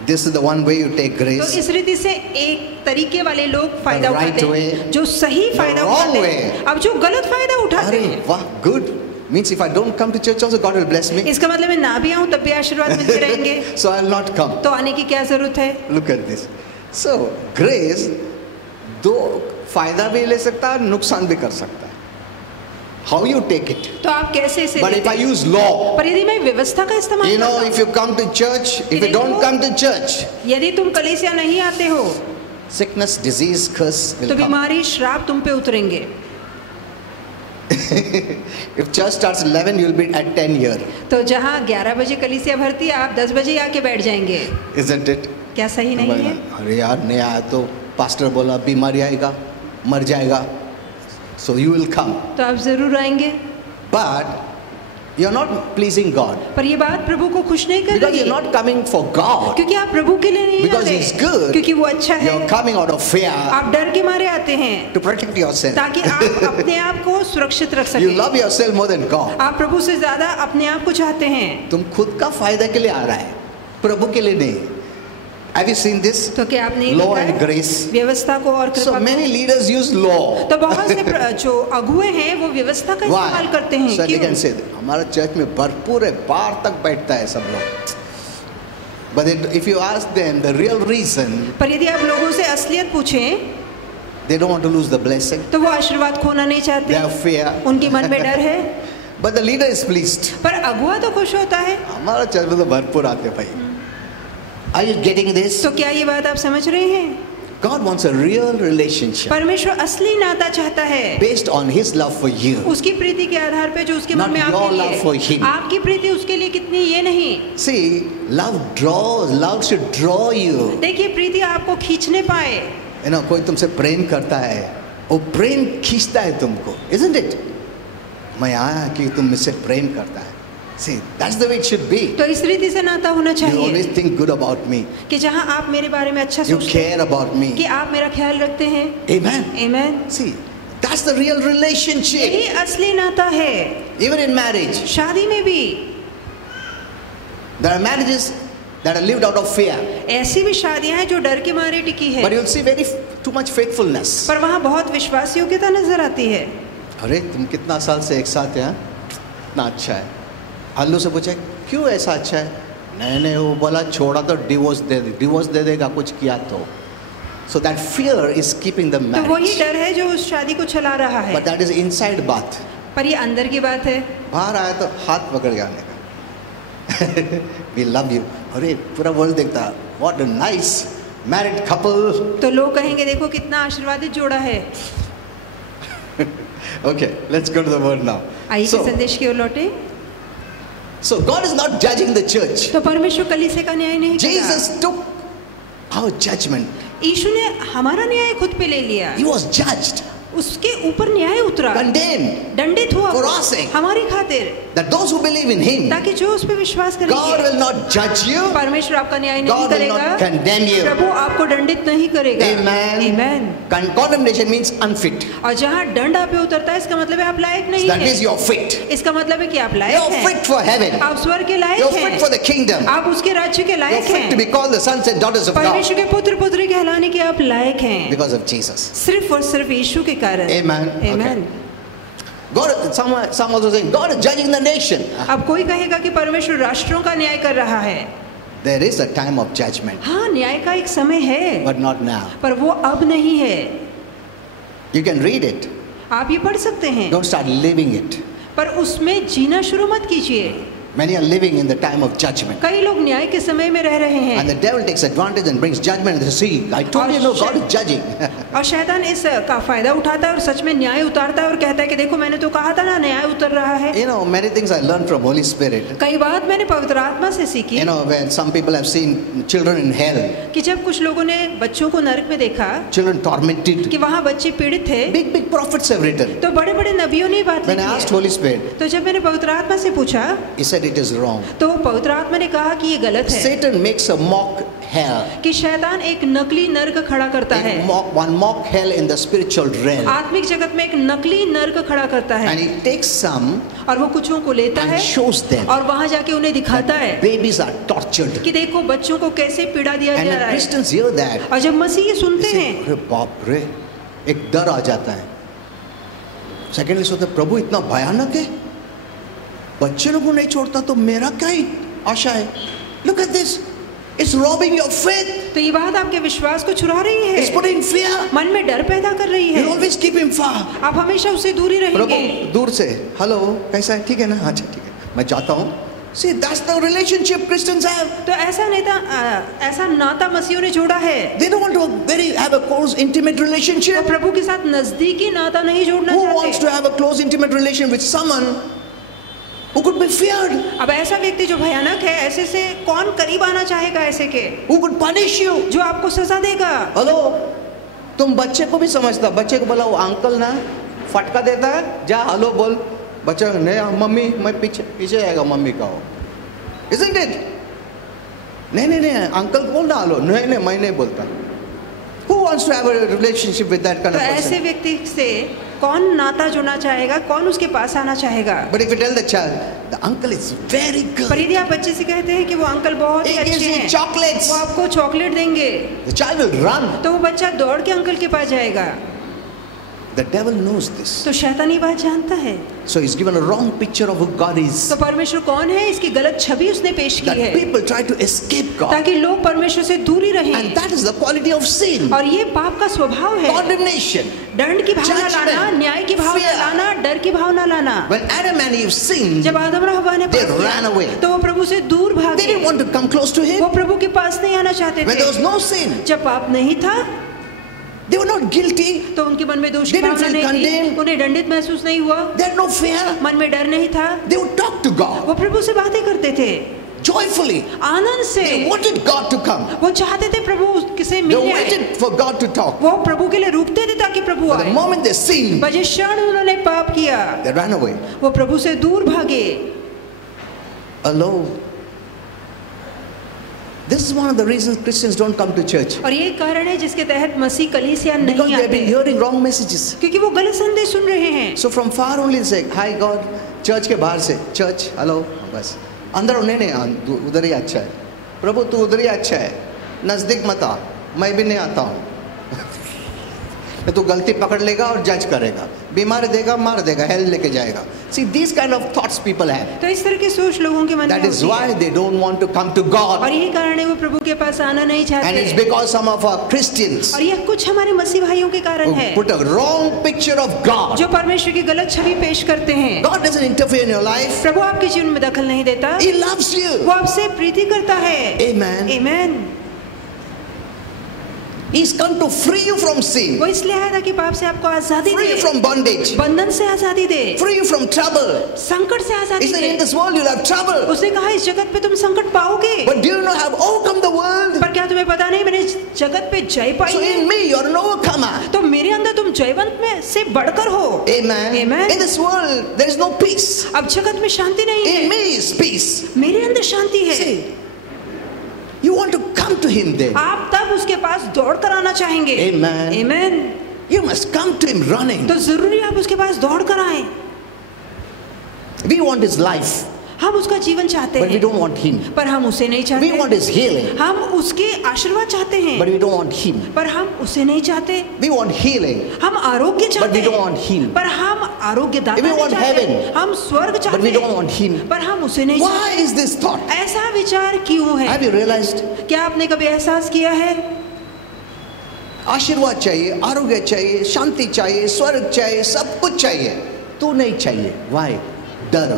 This is the one way you take तो grace. इस रीति से एक तरीके वाले लोग फायदा The right उठाते way, हैं, जो सही फायदा wrong उठाते way. हैं। अब जो गलत फायदा उठाते अरे हैं, वाह, good. Means if I don't come to church also, God will bless me. इसका मतलब मैं ना भी आऊँ तब भी आशीर्वाद मिलते रहेंगे, So I'll not come. तो आने की क्या जरूरत है? Look at this. So grace दो फायदा भी ले सकता है, नुकसान भी कर सकता है. How you take it? तो आप कैसे इसे But लेते if I हैं? use law, पर यदि मैं व्यवस्था का इस्तेमाल you know, करता if you come to church, if you don't come to church, हूँ, यदि तुम कलीसिया नहीं आते हो sickness, disease, curse तो will come. बीमारी श्राप तुम पे उतरेंगे। If church starts 11, you'll be at 10 here, तो जहाँ 11 बजे कलीसिया भरती है, आप 10 बजे आके बैठ जाएंगे, isn't it? क्या सही नहीं है? अरे यार नहीं आया तो पास्टर बोला बीमारी आएगा, मर जाएगा, so you will come. तो आप जरूर आएंगे, But you're not pleasing God पर ये बात प्रभु को खुश नहीं कर because रही, you're not coming for God. क्योंकि आप प्रभु के लिए नहीं Because आते, He's good. क्योंकि वो अच्छा है। You're coming out of fear आप डर के मारे आते हैं to protect yourself. ताकि आप अपने आप को सुरक्षित रख You सकें। love yourself more than God. आप प्रभु से ज्यादा अपने आप को चाहते हैं। तुम खुद का फायदा के लिए आ रहा है, प्रभु के लिए नहीं. Have you seen this? तो क्या आपने ये Law देखा and है? grace. व्यवस्था को और So कृपा को। many leaders use law. तो बहुत से जो अगुए हैं वो व्यवस्था का इस्तेमाल करते हैं। So they क्यों? can say, हमारा चर्च में भरपूर है, बाहर तक बैठता है सब लोग. But if you ask them the real reason, पर यदि आप लोगों से असलियत पूछें they don't want to lose the blessing. तो वो आशीर्वाद खोना नहीं They चाहते, have fear. उनके मन में डर है। But the leader is pleased. पर अगुआ तो खुश होता है। हमारा चर्च में तो भरपूर आते हैं भाई. Are you getting this? तो क्या ये बात आप समझ रहे हैं? God wants a real relationship परमेश्वर असली नाता चाहता है, based on His love for you. उसकी प्रीति के आधार पे जो उसके Not मन में your आपके love for लिए, him. आपकी प्रीति उसके लिए कितनी ये नहीं। See, love should draw you. देखिए प्रीति आपको खींचने पाए। You know, कोई तुमसे प्रेम करता है, वो प्रेम खींचता है तुमको, isn't it? मैं आया कि तुम मुझसे प्रेम करता है. See, that's the way it should be. तो इस रीति से नाता होना You always चाहिए think good about me. कि जहाँ आप मेरे बारे में अच्छा You सोचते हैं, care about me. कि आप मेरा ख्याल रखते हैं। Amen. आमीन। See, that's the real relationship. यही असली नाता है। Even in marriage, शादी में भी there are marriages that are lived out of fear. ऐसी भी शादियां हैं जो डर के मारे टिकी है, But you'll see too much faithfulness. पर वहाँ बहुत विश्वास योग्यता नजर आती है। अरे तुम कितना साल से एक साथ हैं? इतना अच्छा है. हल्लू से पूछे क्यों ऐसा अच्छा है? नहीं वो बोला छोड़ा तो डिवोर्स दे देगा कुछ किया तो. So that fear is keeping the तो marriage. वही डर है जो उस शादी को चला रहा है। But that is inside बात. पर ये अंदर की बात है। बाहर आया तो हाथ पकड़ के आने का. We love you. अरे पूरा वर्ल्ड देखता, what a nice married couple. तो लोग कहेंगे देखो कितना आशीर्वादित जोड़ा है। Okay, let's go to the word now. आइए संदेश की ओर लौटे। So God is not judging the church. तो परमेश्वर कलीसिया का न्याय नहीं कर Jesus रहा। took our judgment. यीशु ने हमारा न्याय खुद पे ले लिया। He was judged, उसके ऊपर न्याय उतरा, condemned दंडित हुआ for our sake. हमारी खातिर, That those who believe in Him, ताकि जो उस पे विश्वास God करेंगे, will not judge you. परमेश्वर आपका न्याय नहीं God will करेगा, not condemn you. प्रभु आपको दंडित नहीं करेगा। Amen. Amen. Condemnation means unfit. और जहाँ दंड आप पे उतरता है इसका मतलब है आप लायक नहीं That means है। you're fit. इसका मतलब है कि आप लायक You're हैं, fit for heaven. आप स्वर्ग के लायक You're fit for हैं, the kingdom. आप उसके राज्य के You're like fit to be हैं, called the sons and daughters of God परमेश्वर के पुत्र पुत्री कहलाने के आप लायक हैं, because of Jesus. सिर्फ और सिर्फ यीशु के कारण। Amen. Amen. God, some also saying God is judging the nation. अब कोई कहेगा कि परमेश्वर राष्ट्रों का न्याय कर रहा है। There is a time of judgment, हाँ, न्याय का एक समय है, but not now. पर वो अब नहीं है। You can read it. आप ये पढ़ सकते हैं, Don't start living it. पर उसमें जीना शुरू मत कीजिए। Many are living in the time of judgment. कई लोग न्याय के समय में रह रहे हैं, And the devil takes advantage and brings judgment and says, see, I told you, no, God is judging. और शैतान इस का फायदा उठाता है और सच में न्याय उतारता है और कहता है कि देखो मैंने तो कहा था ना न्याय उतर रहा है। You know, many things I learned from Holy Spirit. कई बात मैंने पवित्र आत्मा से सीखी। You know, when some people have seen children in hell, कि जब कुछ लोगों ने बच्चों को नरक में देखा children tormented, कि वहाँ बच्चे पीड़ित थे, big prophets have written. तो बड़े बड़े नबियों ने बात When I लिखी asked है। Holy Spirit, तो जब मैंने पवित्र आत्मा से पूछा he said it is wrong. तो पवित्र आत्मा ने कहा कि ये गलत है, Satan makes a mock hell. कि शैतान एक नकली नर्क खड़ा करता है, One mock hell in the spiritual realm. आत्मिक जगत में एक नकली नर्क खड़ा करता है, And he takes some और वो कुछों को लेता and है shows them. और वहां जाके उन्हें दिखाता है Babies are tortured. कि देखो बच्चों को कैसे पीड़ा दिया And जा when रहा है। Christians hear that, और जब मसीह ये सुनते they say, हैं अरे बाप रे, एक डर आ जाता है। सेकेंडली सोचते हैं, प्रभु इतना भयानक है, बच्चे लोगों को नहीं छोड़ता तो मेरा क्या ही आशा है। Look at this, it's robbing your faith. तो ये बात आपके विश्वास को चुरा रही It's है, putting fear. मन में डर पैदा कर रही है, You always keep him far. आप हमेशा उससे दूरी रहेंगे। प्रभु दूर से, हेलो कैसा है, ठीक है ना, अच्छा ठीक है, मैं जाता हूँ। See, that's the relationship Christians have. तो ऐसा नाता मसीहों ने जोड़ा है। They don't want to have a close, intimate वो relationship. प्रभु के साथ नजदीकी नाता नहीं जोड़ना Who wants चाहते। to have a close, intimate relation with someone who could be feared, अब ऐसा व्यक्ति जो भयानक है, ऐसे से कौन करीब आना चाहेगा ऐसे के, who could punish you? जो आपको सजा देगा। हेलो, तुम बच्चे को भी समझता, बच्चे को बोला वो अंकल ना फटका देता है, जा हेलो बोल, बच्चा नहीं मम्मी मैं पीछे आएगा मम्मी का हो, isn't it? नहीं अंकल को बोल ना हेलो, नहीं मैं नहीं बोलता। Who wants to have a relationship with that kind तो of ऐसे person? व्यक्ति से कौन नाता जुड़ना चाहेगा, कौन उसके पास आना चाहेगा। But if you tell the child, the uncle is very पर good. यदि आप बच्चे से कहते हैं कि वो अंकल बहुत ही He gives अच्छे you हैं, chocolates. वो आपको चॉकलेट देंगे, The child will run. तो वो बच्चा दौड़ के अंकल के पास जाएगा। The devil knows this. तो शैतान ये बात जानता है। So he's given a wrong picture of who God is. तो परमेश्वर कौन है इसकी गलत छवि उसने पेश की That है, people try to escape God. ताकि लोग परमेश्वर से दूरी रहें। And that is the quality of sin. और ये पाप का स्वभाव है, Condemnation. दंड की भावना Judgment. लाना, न्याय की भावना Fear. लाना, डर की भावना लाना। When Adam and Eve sinned, जब आदम और हव्वा ने they पाप किया, ran away. तो वो प्रभु से दूर They भागे। didn't want to come close to him. वो प्रभु के पास नहीं आना चाहते When there was थे। no sin, जब पाप नहीं था they were not guilty. तो उनके मन में दोष की They didn't भावना feel नहीं थी, condemned. उन्हें दंडित महसूस नहीं हुआ, They had no fear. मन में डर नहीं था। They would talk to God वो प्रभु से बातें करते थे joyfully. आनंद से। They wanted God to come. वो चाहते थे प्रभु किसे They मिलने आए, waited for God to talk. वो प्रभु के लिए रुकते थे ताकि प्रभु But the आए। moment they sinned, पर जिस क्षण उन्होंने पाप किया, they ran away. वो प्रभु से दूर भागे। Alone. This is one of the reasons Christians don't come to church. और ये कारण है जिसके तहत मसीह कलीसिया Because नहीं they've been आते, hearing wrong messages. क्योंकि वो गलत संदेश सुन रहे हैं। So from far only they say, hi God, church के बाहर से, church, hello, बस अंदर उन्हें नहीं, उधर ही अच्छा है, प्रभु तू उधर ही अच्छा है, नजदीक मत आ, मैं भी नहीं आता हूँ। तू गलती पकड़ लेगा और जज करेगा, बीमार देगा, मार देगा, हेल लेके जाएगा। See, these kind of thoughts people have. तो इस तरह की सोच लोगों के मन में That is होती why है, they don't want to come to God. और यही कारण है वो प्रभु के पास आना नहीं And it's चाहते। because some of our Christians और यह कुछ हमारे मसीह भाइयों के कारण who है, put a wrong picture of God. जो परमेश्वर की गलत छवि पेश करते हैं। God doesn't interfere in your life. प्रभु आपके जीवन में दखल नहीं देता, He loves you. वो आपसे प्रीति करता है। Amen. आमीन। He's come to free you from sin, वो इसलिए आया था कि पाप से आपको आजादी free you they, from bondage, बंधन से आजादी दे, free you from trouble. संकट से आजादी He said, in they. this world you'll have trouble. उसने कहा इस जगत पे तुम संकट पाओगे, But do you know have overcome the world? पर क्या तुम्हें पता नहीं मैंने इस जगत पे जय पाई So है? in me you're an overcomer. तो मेरे अंदर तुम जयवंत में से बढ़कर हो। Amen. Amen. In this world there is no peace. अब जगत में शांति नहीं In है, me is peace. मेरे अंदर शांति है। See, you want to come to him then. आप तब उसके पास दौड़ कर आना चाहेंगे। Amen. आमीन। You must come to him running. तो जरूरी आप उसके पास दौड़ कर आए। We want his life, हम उसका जीवन चाहते but we हैं, don't want him. पर हम उसे नहीं We want चाहते। his healing, हम उसके आशीर्वाद चाहते हैं, but we don't want him. पर हम उसे नहीं चाहते। We want healing, हम आरोग्य but चाहते we don't हैं, want him. पर हम आरोग्य दाता We नहीं want चाहते। heaven, हम स्वर्ग But चाहते we don't हैं, want him. पर हम उसे नहीं Why चाहते। is this thought? ऐसा विचार क्यों है? Have you realized? क्या आपने कभी एहसास किया है? आशीर्वाद चाहिए, आरोग्य चाहिए, शांति चाहिए, स्वर्ग चाहिए, सब कुछ चाहिए, तू नहीं चाहिए। Why? डर।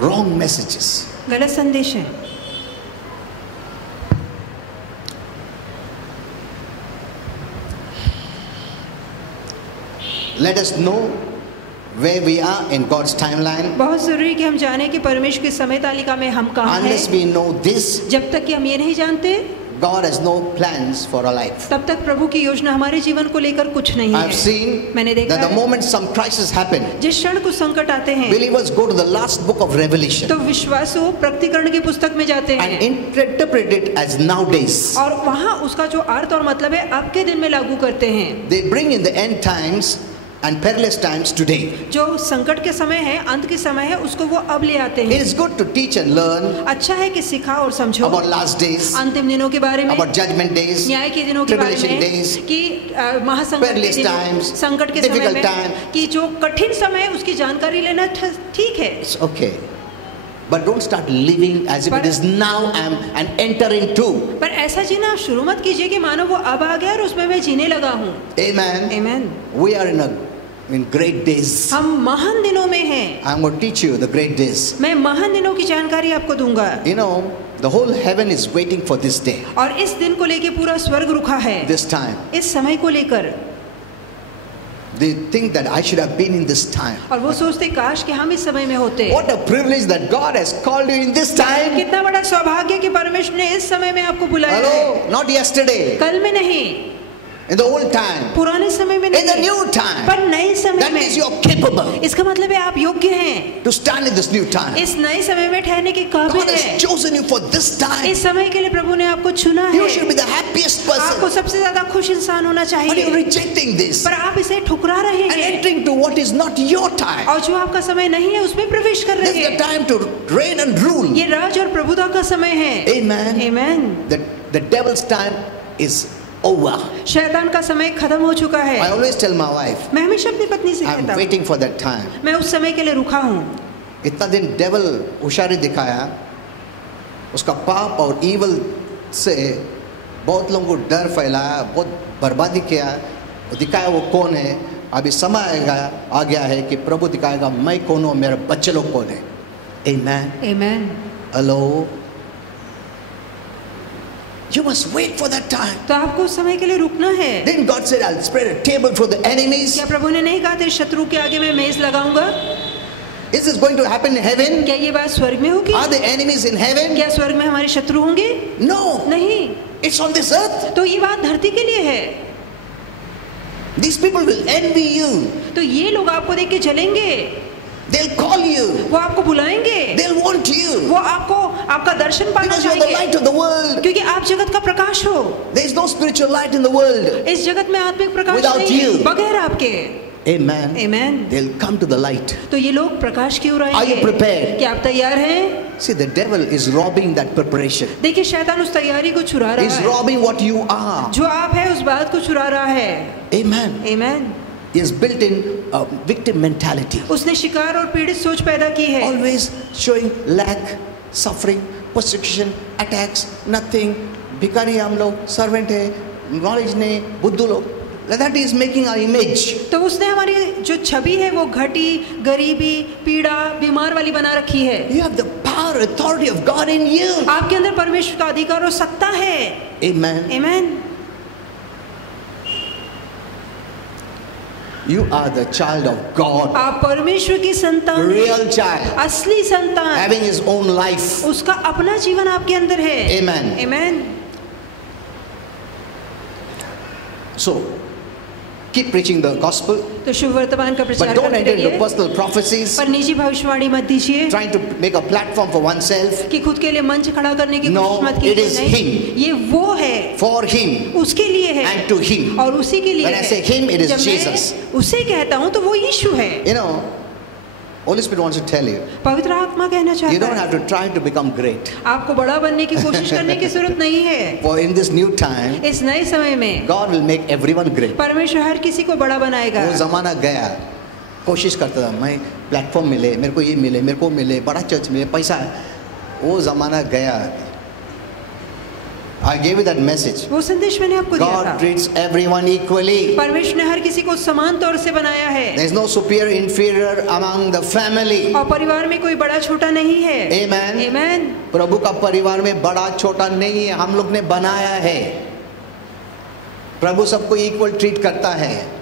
Wrong messages. गलत संदेश है। Let us know where we are in God's timeline. बहुत जरूरी कि हम जाने कि परमेश्वर की समय तालिका में हम कहाँ Unless हैं। we know this, जब तक कि हम ये नहीं जानते, God has no plans for our life. तब तक प्रभु की योजना हमारे जीवन को लेकर कुछ नहीं I've है। seen मैंने देखा that the है, moment some crisis happen, जिस क्षण कुछ संकट आते हैं, believers go to the last book of Revelation तो विश्वासु प्रकटीकरण की पुस्तक में जाते and हैं interpret it as nowadays. और वहाँ उसका जो अर्थ और मतलब है अब के दिन में लागू करते हैं। They bring in the end times and perilous times today. जो संकट के समय है, अंत के समय है, उसको वो अब ले आते It हैं। is good to teach and learn अच्छा है कि सिखा और समझो about last days, अंतिम दिनों के बारे में, about judgment days, न्याय के दिनों के बारे tribulation में, days, कि महासंकट के perilous दिनों, times, संकट के समय difficult में, time. कि जो कठिन समय है उसकी जानकारी लेना ठीक है, it's okay. But don't start living as if it is now and enter into. पर ऐसा जीना आप शुरू मत कीजिए कि मानो वो अब आ गया और उसमें मैं जीने लगा हूँ। Amen. Amen. We are in great days. हम महान दिनों में हैं। I'm going to teach you the great days. मैं महान दिनों की जानकारी आपको दूंगा। You know, the whole heaven is waiting for this day, और इस दिन को लेके पूरा स्वर्ग रुका है, this time. इस समय को लेकर। They think that I should have been in this time. और वो सोचते काश कि हम इस समय में होते। What a privilege that God has called you in this time. कितना बड़ा सौभाग्य कि परमेश्वर ने इस समय में आपको बुलाया है, Hello, not yesterday. कल में नहीं। In the old time, पुराने समय में in the नहीं, new time, पर नए समय that means में। you're capable इसका मतलब है आप योग्य हैं, to stand in this new time. इस नए समय में ठहरने के काबिल God has हैं। chosen you for this time. इस समय के लिए प्रभु ने आपको चुना You should है। be the happiest आपको person. सबसे ज्यादा खुश इंसान होना But you're चाहिए, rejecting this पर आप इसे ठुकरा रहे and हैं entering to what is not your time. और जो आपका समय नहीं है उसमें प्रवेश कर This रहे is the हैं। time to reign and rule. ये राज और प्रभुता का समय है। Amen. आमीन। The devil's time is over. शैतान का समय खत्म हो चुका I है। always tell my wife, मैं हमेशा अपनी पत्नी से I'm कहता हूँ, waiting for that time. मैं उस समय के लिए रुका हूँ। इतना दिन डेवल होशियारी दिखाया, उसका पाप और ईवल से बहुत लोगों को डर फैलाया, बहुत बर्बादी किया, दिखाया वो कौन है। अभी समय आ गया है कि प्रभु दिखाएगा मैं कौन हूँ, मेरे बच्चे लोग कौन है। Amen. आमीन। Hello. You must wait for that time. तो आपको उस समय के लिए रुकना है। Then God said, I'll spread a table for the enemies. क्या प्रभु ने नहीं कहा तेरे शत्रु के आगे मैं मेज लगाऊंगा? Is this going to happen in heaven? क्या ये बात स्वर्ग में होगी? Are the enemies in heaven? क्या स्वर्ग में हमारे शत्रु होंगे? No. नहीं। It's on this earth. तो ये बात धरती के लिए है। These people will envy you. तो ये लोग आपको देख के जलेंगे, They'll call you. वो आपको बुलाएंगे, They'll want you. वो आपको आपका दर्शन पाना Because you're the light चाहेंगे, of the world. क्योंकि आप जगत का प्रकाश हो। There is no spiritual light in the world. इस जगत में आत्मिक प्रकाश Without नहीं है you. बगैर आपके। Amen. आमीन। They'll come to the light. तो ये लोग प्रकाश की ओर Are आएंगे। you prepared? क्या आप तैयार हैं? See, the devil is robbing that preparation. देखिए शैतान उस तैयारी को चुरा रहा He's है। robbing what you are. जो आप है उस बात को चुरा रहा है। Amen. आमीन। He has built in a victim mentality. उसने शिकार और पीड़ित सोच पैदा की है। Always showing lack, suffering, persecution, attacks, nothing. भिखारी हम लोग, servant है, knowledge नहीं, बुद्धू लोग. That is making our image. तो उसने हमारी जो छवि है वो घटी, गरीबी, पीड़ा, बीमार वाली बना रखी है। You have the power, authority of God in you. आपके अंदर परमेश्वर का अधिकार और सत्ता है। Amen. आमीन। You are the child of God. आप परमेश्वर की संतान हैं। Real child. असली संतान। Having his own life. उसका अपना जीवन आपके अंदर है। Amen. आमीन। So, keep preaching the gospel, तो शुभ वर्तमान का but प्रचार don't करते enter into रहिए, personal prophecies, पर निजी भविष्यवाणी मत दीजिए trying to make a platform for oneself. कि खुद के लिए मंच खड़ा करने की No, कोशिश मत it is कीजिए। नहीं, him. ये वो है, For him उसके लिए है and to him. और उसी के लिए When I say him, it is जब Jesus. मैं उसे कहता हूँ तो वो यीशु है। You know, Holy Spirit wants to tell you, पवित्र आत्मा कहना you चाहता don't है have to try to become great. आपको बड़ा बनने की कोशिश करने की जरूरत नहीं है। For in this new time, इस नए समय में God will make everyone great. परमेश्वर हर किसी को बड़ा बनाएगा। वो जमाना गया, कोशिश करता था मैं प्लेटफॉर्म मिले, मेरे को ये मिले, मेरे को मिले, बड़ा चर्च मिले, पैसा, वो जमाना गया। I gave you that message. वो संदेश मैंने आपको दिया God था। treats everyone equally. परमेश्वर ने हर किसी को समान तौर से बनाया है There is no superior, inferior among the family. और परिवार में कोई बड़ा छोटा नहीं है। Amen. आमीन। प्रभु का परिवार में बड़ा छोटा नहीं है, हम लोग ने बनाया है। प्रभु सबको इक्वल ट्रीट करता है।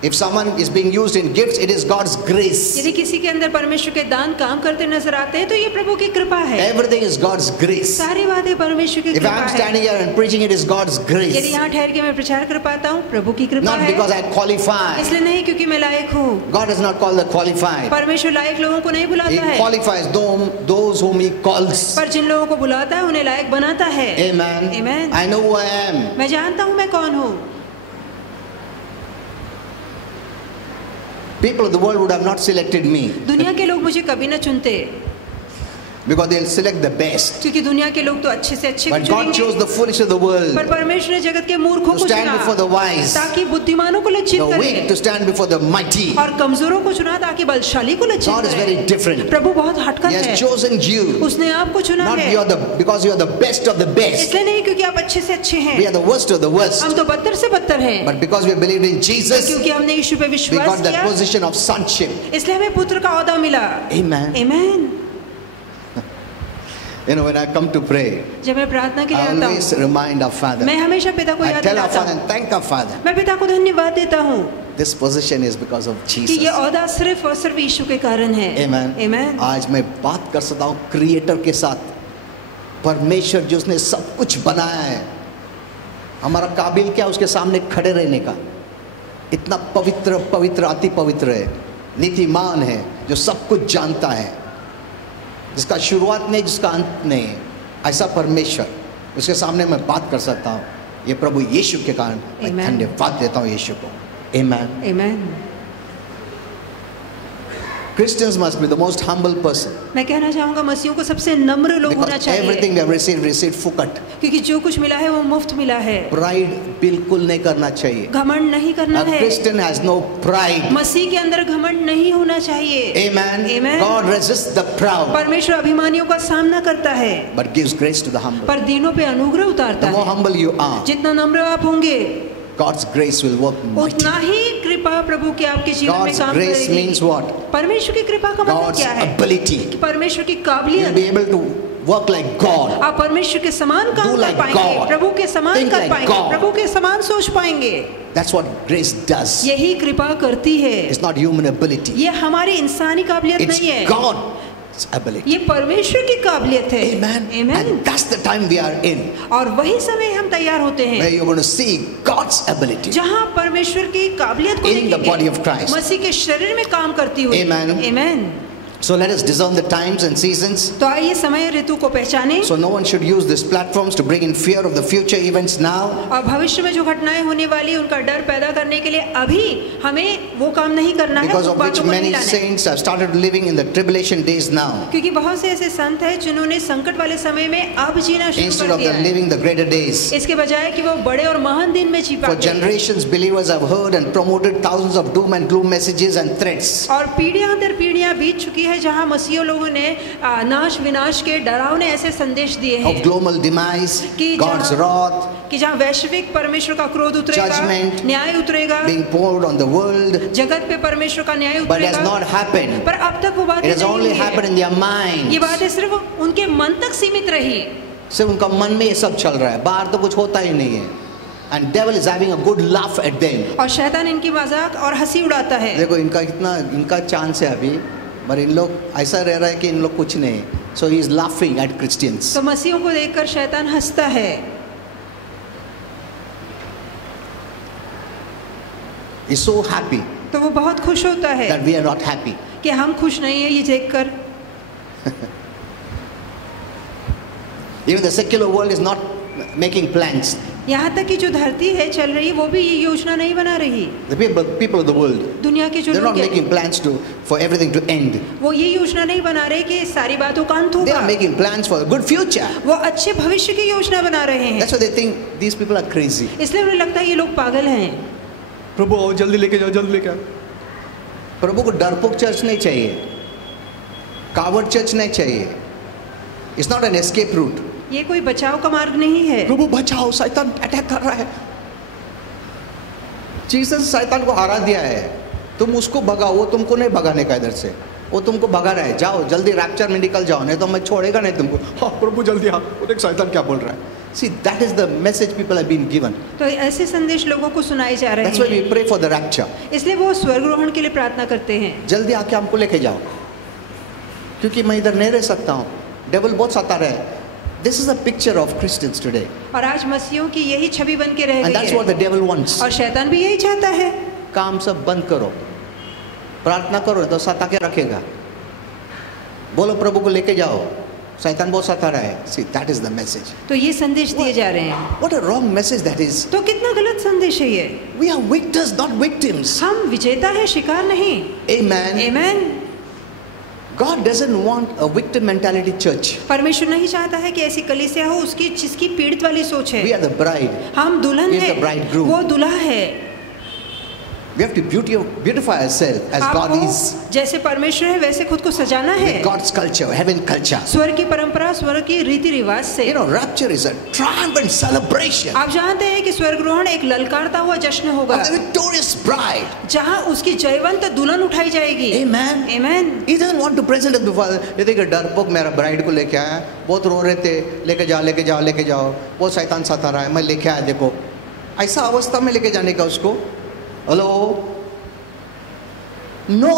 If someone is being used in gifts, it is God's grace. यदि किसी के अंदर परमेश्वर के दान काम करते नजर आते हैं तो ये प्रभु की कृपा है। Everything is God's grace. सारी बातें परमेश्वर की If कृपा I am है। standing here and preaching, it is God's यदि grace. यहाँ ठहर के मैं प्रचार कर पाता हूँ प्रभु की कृपा Not है। because I qualify. इसलिए नहीं क्योंकि मैं लायक हूँ। God does not call the qualified. परमेश्वर लायक लोगों को नहीं He बुलाता है, qualifies those whom He calls. पर जिन लोगों को बुलाता है उन्हें लायक बनाता है। Amen. Amen. I know who I am. मैं जानता हूँ मैं कौन हूँ। People of the world would have not selected me दुनिया के लोग मुझे कभी न चुनते because they'll select the best. क्योंकि दुनिया के लोग तो अच्छे से अच्छे को But God चुनेंगे, chose the foolish of the world, पर परमेश्वर ने जगत के मूर्खों to को stand चुना before the wise, ताकि बुद्धिमानों को लज्जित the weak करे to stand before the mighty. और कमजोरों को चुना ताकि बलशाली को लज्जित God is very करे। different. प्रभु बहुत हटकर He है, has chosen you, उसने आपको चुना not है because you are the best of the best. इसलिए नहीं क्योंकि आप अच्छे से अच्छे We हैं, are the worst of the worst. हम तो बदतर से बदतर हैं, But because we believed in Jesus, क्योंकि हमने यीशु पे we विश्वास got that किया position of sonship. इसलिए हमें पुत्र का ओहदा मिला। Amen. आमीन। You know, when I come to pray, जब मैं प्रार्थना के लिए I आता always हूँ remind our Father. मैं हमेशा पिता को I याद tell our दिलाता Father हूँ, and thank our Father. मैं पिता को धन्यवाद देता हूँ This position is because of कि Jesus. ये ओहदा सिर्फ और सिर्फ यीशु के कारण है। Amen. आमीन। आज मैं बात कर सकता हूँ क्रिएटर के साथ, परमेश्वर जिसने सब कुछ बनाया है, हमारा काबिल क्या उसके सामने खड़े रहने का? इतना पवित्र पवित्र अति पवित्र है, नीतिमान है, जो सब कुछ जानता है, जिसका शुरुआत नहीं जिसका अंत नहीं है, ऐसा परमेश्वर, उसके सामने मैं बात कर सकता हूँ। ये प्रभु यीशु के कारण मैं धन्यवाद देता हूँ यीशु को। Amen. Amen. Christians must be the most humble person. मैं कहना चाहूँगा मसीहों को सबसे नम्र लोग होना Because चाहिए, everything we have received फुकट। क्योंकि जो कुछ मिला है वो मुफ्त मिला है। Pride बिल्कुल नहीं करना चाहिए। घमंड नहीं करना है। A Christian has no pride. मसीह के अंदर घमंड नहीं होना चाहिए। Amen. Amen. God resists the proud. परमेश्वर अभिमानियों का सामना करता है, But gives grace to the humble. पर दीनों पे अनुग्रह उतारता The more है। humble you are, जितना नम्र आप होंगे, God's grace will work mighty. उतना ही कृपा प्रभु के आपके जीवन में God's काम grace करेगी। means what? परमेश्वर की कृपा का मतलब God's क्या है? ability. कि परमेश्वर की You'll काबिलियत, be able to work like God. आप परमेश्वर के समान काम Do कर like पाएंगे, God. प्रभु के समान Think कर like पाएंगे, God. प्रभु के समान सोच पाएंगे। That's what grace does. यही कृपा करती है। It's not human ability. ये हमारी इंसानी काबिलियत It's नहीं है, God's ability. ये परमेश्वर की काबिलियत है। Amen. Amen. And that's the time we are in, और वही समय हम तैयार होते where हैं you're going to see God's ability. जहाँ परमेश्वर की काबिलियत को In the देखेंगे, body of Christ. मसीह के शरीर में काम करती हुई। Amen. Amen. So let us discern the times and seasons. तो आइए समय ऋतु को पहचानें। So no one should use these platforms to bring in fear of the future events now. और भविष्य में जो घटनाएं होने वाली उनका डर पैदा करने के लिए अभी हमें वो काम नहीं करना है, Because उन of which बातों को नहीं many लाना है। saints have started living in the tribulation days now, क्योंकि बहुत से ऐसे संत हैं जिन्होंने संकट वाले समय में अब जीना शुरू instead कर of दिया them है, living the greater days. इसके बजाय कि वो बड़े और महान दिन में जी For पाते हैं। generations, believers have heard and promoted thousands of doom and gloom messages and threats. और पीढ़ियां दर पीढ़ियां बीत चुकी है जहां मसीह लोगों ने नाश विनाश के डरावने ऐसे संदेश दिए Of हैं global demise, कि God's जहाँ- wrath कि जहां वैश्विक परमेश्वर का क्रोध उतरेगा, Judgment न्याय उतरेगा, being poured on the world, जगत पे परमेश्वर का न्याय but it has उतरेगा। not happened. पर अब तक वो बात It has नहीं only हुई happened है। in their ये minds. बातें सिर्फ उनके मन तक सीमित रही, सिर्फ उनका मन में ये सब चल रहा है, बाहर तो कुछ होता ही नहीं है. And devil is having a good laugh at them. और शैतान इनकी मजाक और हंसी उड़ाता है। देखो इनका चांस है अभी, पर इन लोग ऐसा रह रहा है कि इन लोग कुछ नहीं. So he is laughing at Christians. तो मसीहों को देखकर शैतान हंसता है। He's so happy तो वो बहुत खुश होता है that we are not happy. कि हम खुश नहीं है ये देखकर। Even the secular world is not making plans. यहाँ तक कि जो धरती है चल रही, वो भी ये योजना नहीं बना रही। The people of the world, दुनिया के जो they're not लोग हैं, making plans for everything to end. वो ये योजना नहीं बना रहे कि सारी बातों का अंत They होगा। are making plans for a good future. वो अच्छे भविष्य की योजना बना रहे हैं। That's why they think these people are crazy. इसलिए उन्हें लगता है ये लोग पागल हैं। प्रभु आओ, जल्दी लेके जाओ, जल्दी लेके आओ. प्रभु को डरपोक चर्च नहीं चाहिए, कावड़ चर्च नहीं चाहिए. It's not an escape route. ये कोई बचाव का मार्ग नहीं है। प्रभु बचाओ, शैतान अटैक कर रहा है. जीसस शैतान को हरा दिया है, तुम उसको भगाओ, वो तुमको नहीं भगाने का इधर से, वो तुमको भगा रहा है. जाओ जल्दी रैप्चर में निकल जाओ, नहीं तो मैं छोड़ेगा नहीं तुमको. हाँ प्रभु जल्दी हाँ, वो देख शैतान क्या बोल रहा है. See, that is the message people have been given. तो ऐसे संदेश लोगों को सुनाए जा रहे That's why we हैं। pray for the rapture. इसलिए वो स्वर्गरोहण के लिए प्रार्थना करते हैं। जल्दी आके हमको लेके जाओ, क्योंकि मैं इधर नहीं रह सकता हूँ. डेविल बहुत सता रहा है. This is a picture of Christians today, और आज मसीहों की यही छवि बन के रह and गई that's what है। the devil wants. और शैतान भी यही चाहता है। काम सब बंद करो, प्रार्थना करो, तो सता के रखेगा. बोलो प्रभु को लेके जाओ, शैतान बहुत सता रहा है. See, that is the message. तो ये संदेश दिए जा रहे हैं। What a wrong message that is. तो कितना गलत संदेश है ये। We are victors, not victims. हम विजेता है, शिकार नहीं। Amen. Amen। God doesn't want a victim mentality church. परमेश्वर नहीं चाहता है कि ऐसी कलीसिया हो उसकी जिसकी पीड़ित वाली सोच है। We are the bride. हम दुल्हन He is है, the bridegroom. वो दूल्हा है। We have to beautify ourselves as God is. आपको जैसे परमेश्वर है वैसे खुद को सजाना है। With God's culture, heaven culture. स्वर्ग की परंपरा, स्वर्ग की रीति रिवाज से। You know, rapture is a triumphant celebration आप जानते हैं कि स्वर्गरोहण एक ललकारता हुआ जश्न होगा, of the victorious bride. जहां उसकी जयवंत दुल्हन उठाई जाएगी। Amen. Amen। He doesn't want to present us before. ये देखिए डरपोक मेरा ब्राइड को लेके आया, बहुत रो रहे थे, लेके जाओ लेके जाओ लेके जाओ, बहुत शैतान सता रहा है, मैं लेके आया. देखो ऐसा अवस्था में लेके जाने का उसको. Hello, no,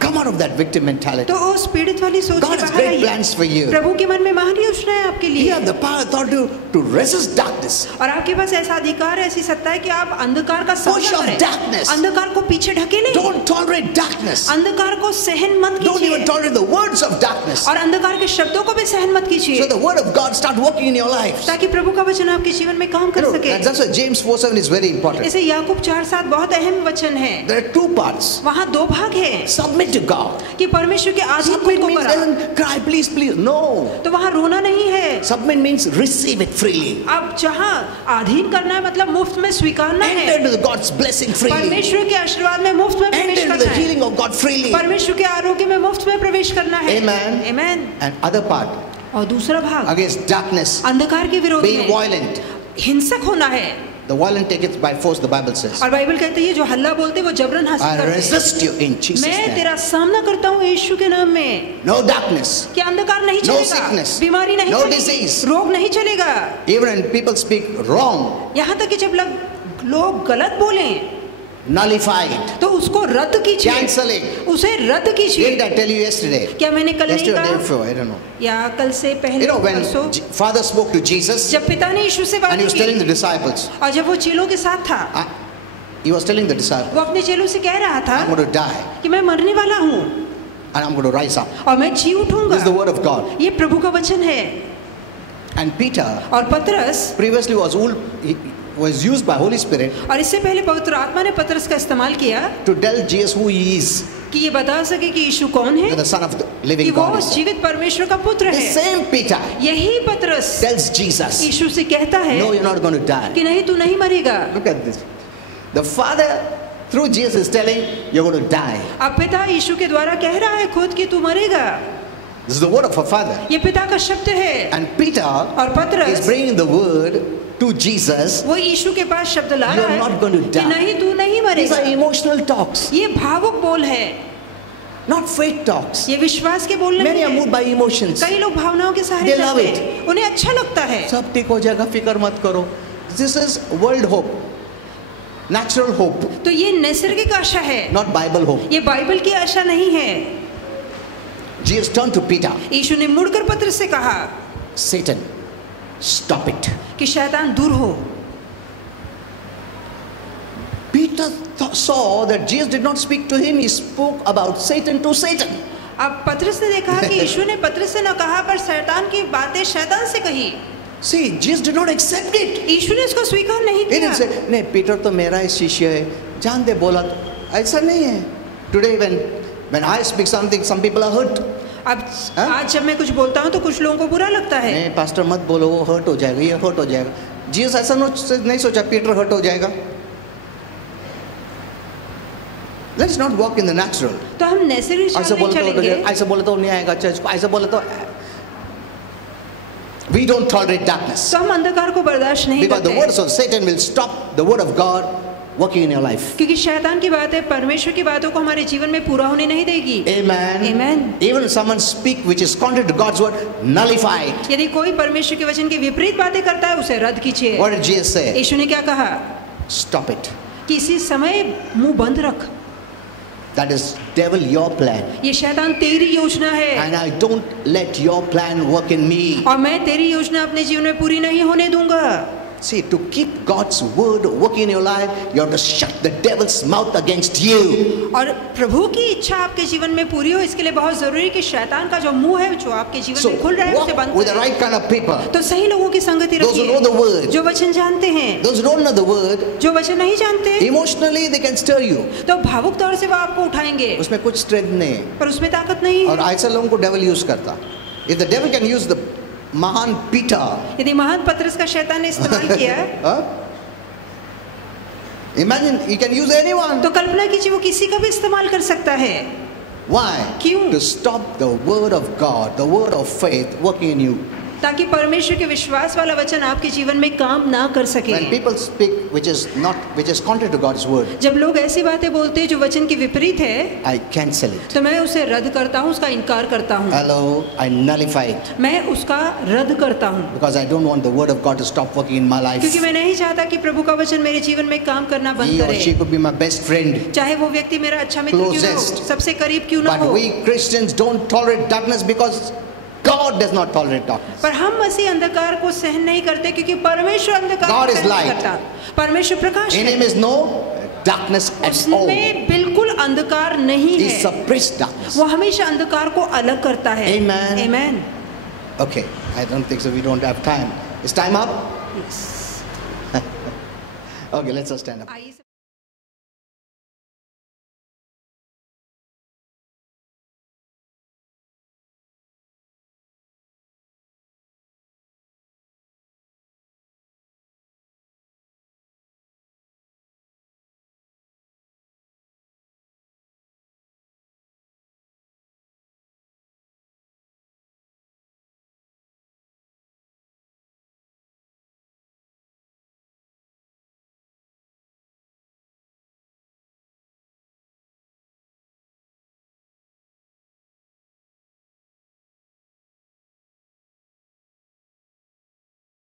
come out of of that victim mentality. तो उस पीड़ित वाली सोच God से has बाहर great आइए। plans for you. प्रभु के मन में महान योजनाएं हैं आपके You लिए, have the power, authority to resist darkness. और आपके पास ऐसा अधिकार है, ऐसी सत्ता है कि आप अंधकार का Push सामना off करें, darkness. अंधकार को पीछे ढकेलें, Don't tolerate darkness. अंधकार को सहन मत Don't even कीजिए, tolerate the words of darkness. और अंधकार के शब्दों को भी सहन मत So कीजिए, the word of God start working in your lives. ताकि प्रभु का वचन आपके जीवन में काम You कर know, सके। that's why James 4:7 is very important. इसे याकूब 4:7 बहुत अहम वचन है। There are two parts. वहाँ दो भाग हैं Submit to God. कि परमेश्वर के अधीन Submit को means करा, doesn't cry, please, please. No. तो वहाँ रोना नहीं है। Submit means receive it freely. अब जहाँ अधीन करना है मतलब मुफ्त में स्वीकारना Enter है, into God's blessing freely. परमेश्वर के आशीर्वाद में मुफ्त में Enter प्रवेश into करना the है, healing of God freely. परमेश्वर के आरोग्य में मुफ्त में प्रवेश करना है। Amen. Amen. And other part, और दूसरा भाग against darkness, अंधकार के विरोध being में violent. हिंसक होना है, The violent take it by force, the Bible says. और बाइबल कहती है जो हल्ला बोलते वो जबरन हासिल I करते हैं। resist you in Jesus' मैं name. तेरा सामना करता हूँ यीशु के नाम में, No darkness. कि अंधकार नहीं No चलेगा, sickness. बीमारी नहीं No चलेगी, disease. रोग नहीं चलेगा। Even when people speak wrong, यहाँ तक कि जब लोग गलत बोलें nullify it. तो उसको रद्द कीजिए, Cancel it. उसे रद्द कीजिए। Didn't I tell you yesterday? क्या मैंने कल नहीं Yesterday or day कहा, before, I don't know. या कल से पहले You know, when परसों, Father spoke to Jesus जब पिता ने यीशु से बात and he was telling the की disciples, और जब वो चेलों के साथ था, he was telling the disciples, वो अपने चेलों से कह रहा था I'm going to die कि मैं मरने वाला हूँ and I'm going to rise up. और मैं जी This is the उठूंगा। word of God. ये प्रभु का वचन है। And Peter और पतरस, previously was used by Holy Spirit और इससे पहले पवित्र आत्मा ने पतरस का इस्तेमाल किया to tell Jesus who he is, कि ये बता सके कि यीशु कौन है, the Son of the कि living वो God. is. जीवित परमेश्वर का पुत्र The है। same Peter यही पतरस tells Jesus, यीशु से कहता है no, you're not going to die. कि नहीं तू नहीं मरेगा। Look at this. The Father through Jesus is telling, you're going to die. अब पिता यीशु के द्वारा कह रहा है खुद कि तू मरेगा। This is the word of a father. ये पिता का शब्द है। And Peter और is पतरस bringing the word to Jesus. वो यीशु के पास शब्द ला You're रहा not है going to कि die. नहीं तू नहीं These मरेगा। are emotional talks, ये भावुक बोल है, not faith talks. ये विश्वास के बोल Many नहीं are moved है। by emotions. कई लोग भावनाओं के सहारे They love चलते हैं, उन्हें अच्छा लगता है। सब ठीक हो जाएगा, फिक्र मत करो. This is world hope, natural hope, तो ये नैसर्गिक आशा है, not Bible hope. ये बाइबल की आशा नहीं है। Jesus turned to Peter. यीशु ने मुड़कर पतरस से कहा Satan, stop it. कि शैतान दूर हो। Peter saw that Jesus did not speak to him, he spoke about Satan to Satan. अब पतरस ने देखा कि यीशु ने पतरस से न कहा पर शैतान की बातें शैतान से कही। See, Jesus did not accept it. यीशु ने इसको स्वीकार नहीं He किया। didn't say, नहीं पीटर तो मेरा ही शिष्य है, जान दे बोला, ऐसा नहीं है. Today when I speak something, some people are hurt. अब हाँ? आज जब मैं कुछ बोलता हूँ तो कुछ लोगों को बुरा लगता है। नहीं पास्टर मत बोलो, वो हर्ट हो जाएगा, ये हर्ट हो जाएगा. जीसस ऐसा नहीं सोचा पीटर हर्ट हो जाएगा. Let's not walk in the natural. तो हम नैसर्गिक चाल ऐसा नहीं बोले तो चलेंगे। ऐसा बोले तो नहीं आएगा चर्च को, ऐसा बोले तो we don't tolerate darkness तो हम अंधकार को बर्दाश्त नहीं because the करते, words of Satan will stop the word of God working in your life. क्योंकि शैतान की बातें परमेश्वर की बातों को हमारे जीवन में पूरा होने नहीं देगी। Amen. Amen. Even if someone speak which is contrary to God's word, nullify it. यदि कोई परमेश्वर के वचन के विपरीत बातें करता है उसे रद्द कीजिए। What did Jesus say? यीशु ने क्या कहा Stop it. कि इसी समय मुंह बंद रख, That is devil your plan. ये शैतान तेरी योजना है And I don't let your plan work in me. और मैं तेरी योजना अपने जीवन में पूरी नहीं होने दूंगा। See, to keep God's word working in your life, you have to shut the devil's mouth against you. और प्रभु की इच्छा आपके जीवन में पूरी हो इसके लिए बहुत जरूरी है कि शैतान का जो मुंह है जो आपके जीवन So में खुल रहा है उसे walk बंद with the करें। right kind of people. तो सही लोगों की संगति Those who know the रखिए, word. जो वचन जानते हैं, Those who don't know the word, जो वचन नहीं जानते emotionally they can stir you. तो भावुक तौर से वो आपको उठाएंगे, उसमें कुछ strength नहीं है. पर उसमें ताकत नहीं और है। ऐसे लोगों को devil use करता. If the devil can use the महान Peter, यदि महान पतरस का शैतान ने इस्तेमाल किया huh? Imagine he can use anyone. तो कल्पना कीजिए वो किसी का भी इस्तेमाल कर सकता है। Why? क्यों? To stop the word of God, the word of faith working in you. ताकि परमेश्वर के विश्वास वाला वचन आपके जीवन में काम ना कर सके। When people speak which is contrary to God's word, जब लोग ऐसी बातें बोलते हैं जो वचन के विपरीत है, I cancel it. तो मैं उसे रद्द करता हूँ, उसका इनकार करता हूँ। Hello, I nullify it. मैं उसका रद्द करता हूँ। Because I don't want the word of God to stop working in my life. क्योंकि मैं नहीं चाहता कि प्रभु का वचन मेरे जीवन में काम करना बंद He or करे। she could be my best friend. चाहे वो व्यक्ति मेरा अच्छा मित्र क्यों ना हो, Closest. सबसे करीब क्यों ना But हो। we Christians don't tolerate darkness because God does not tolerate darkness. पर हम मसीह अंधकार को सहन नहीं करते क्योंकि परमेश्वर अंधकार God को is सहन नहीं light. करता। परमेश्वर प्रकाश In है। Him is no darkness at all. उसमें बिल्कुल अंधकार नहीं He है। suppressed darkness. वो हमेशा अंधकार को अलग करता है। Amen. Amen. Okay, I don't think so. We don't have time. Is time up? Yes. Okay, let's just stand up. आइए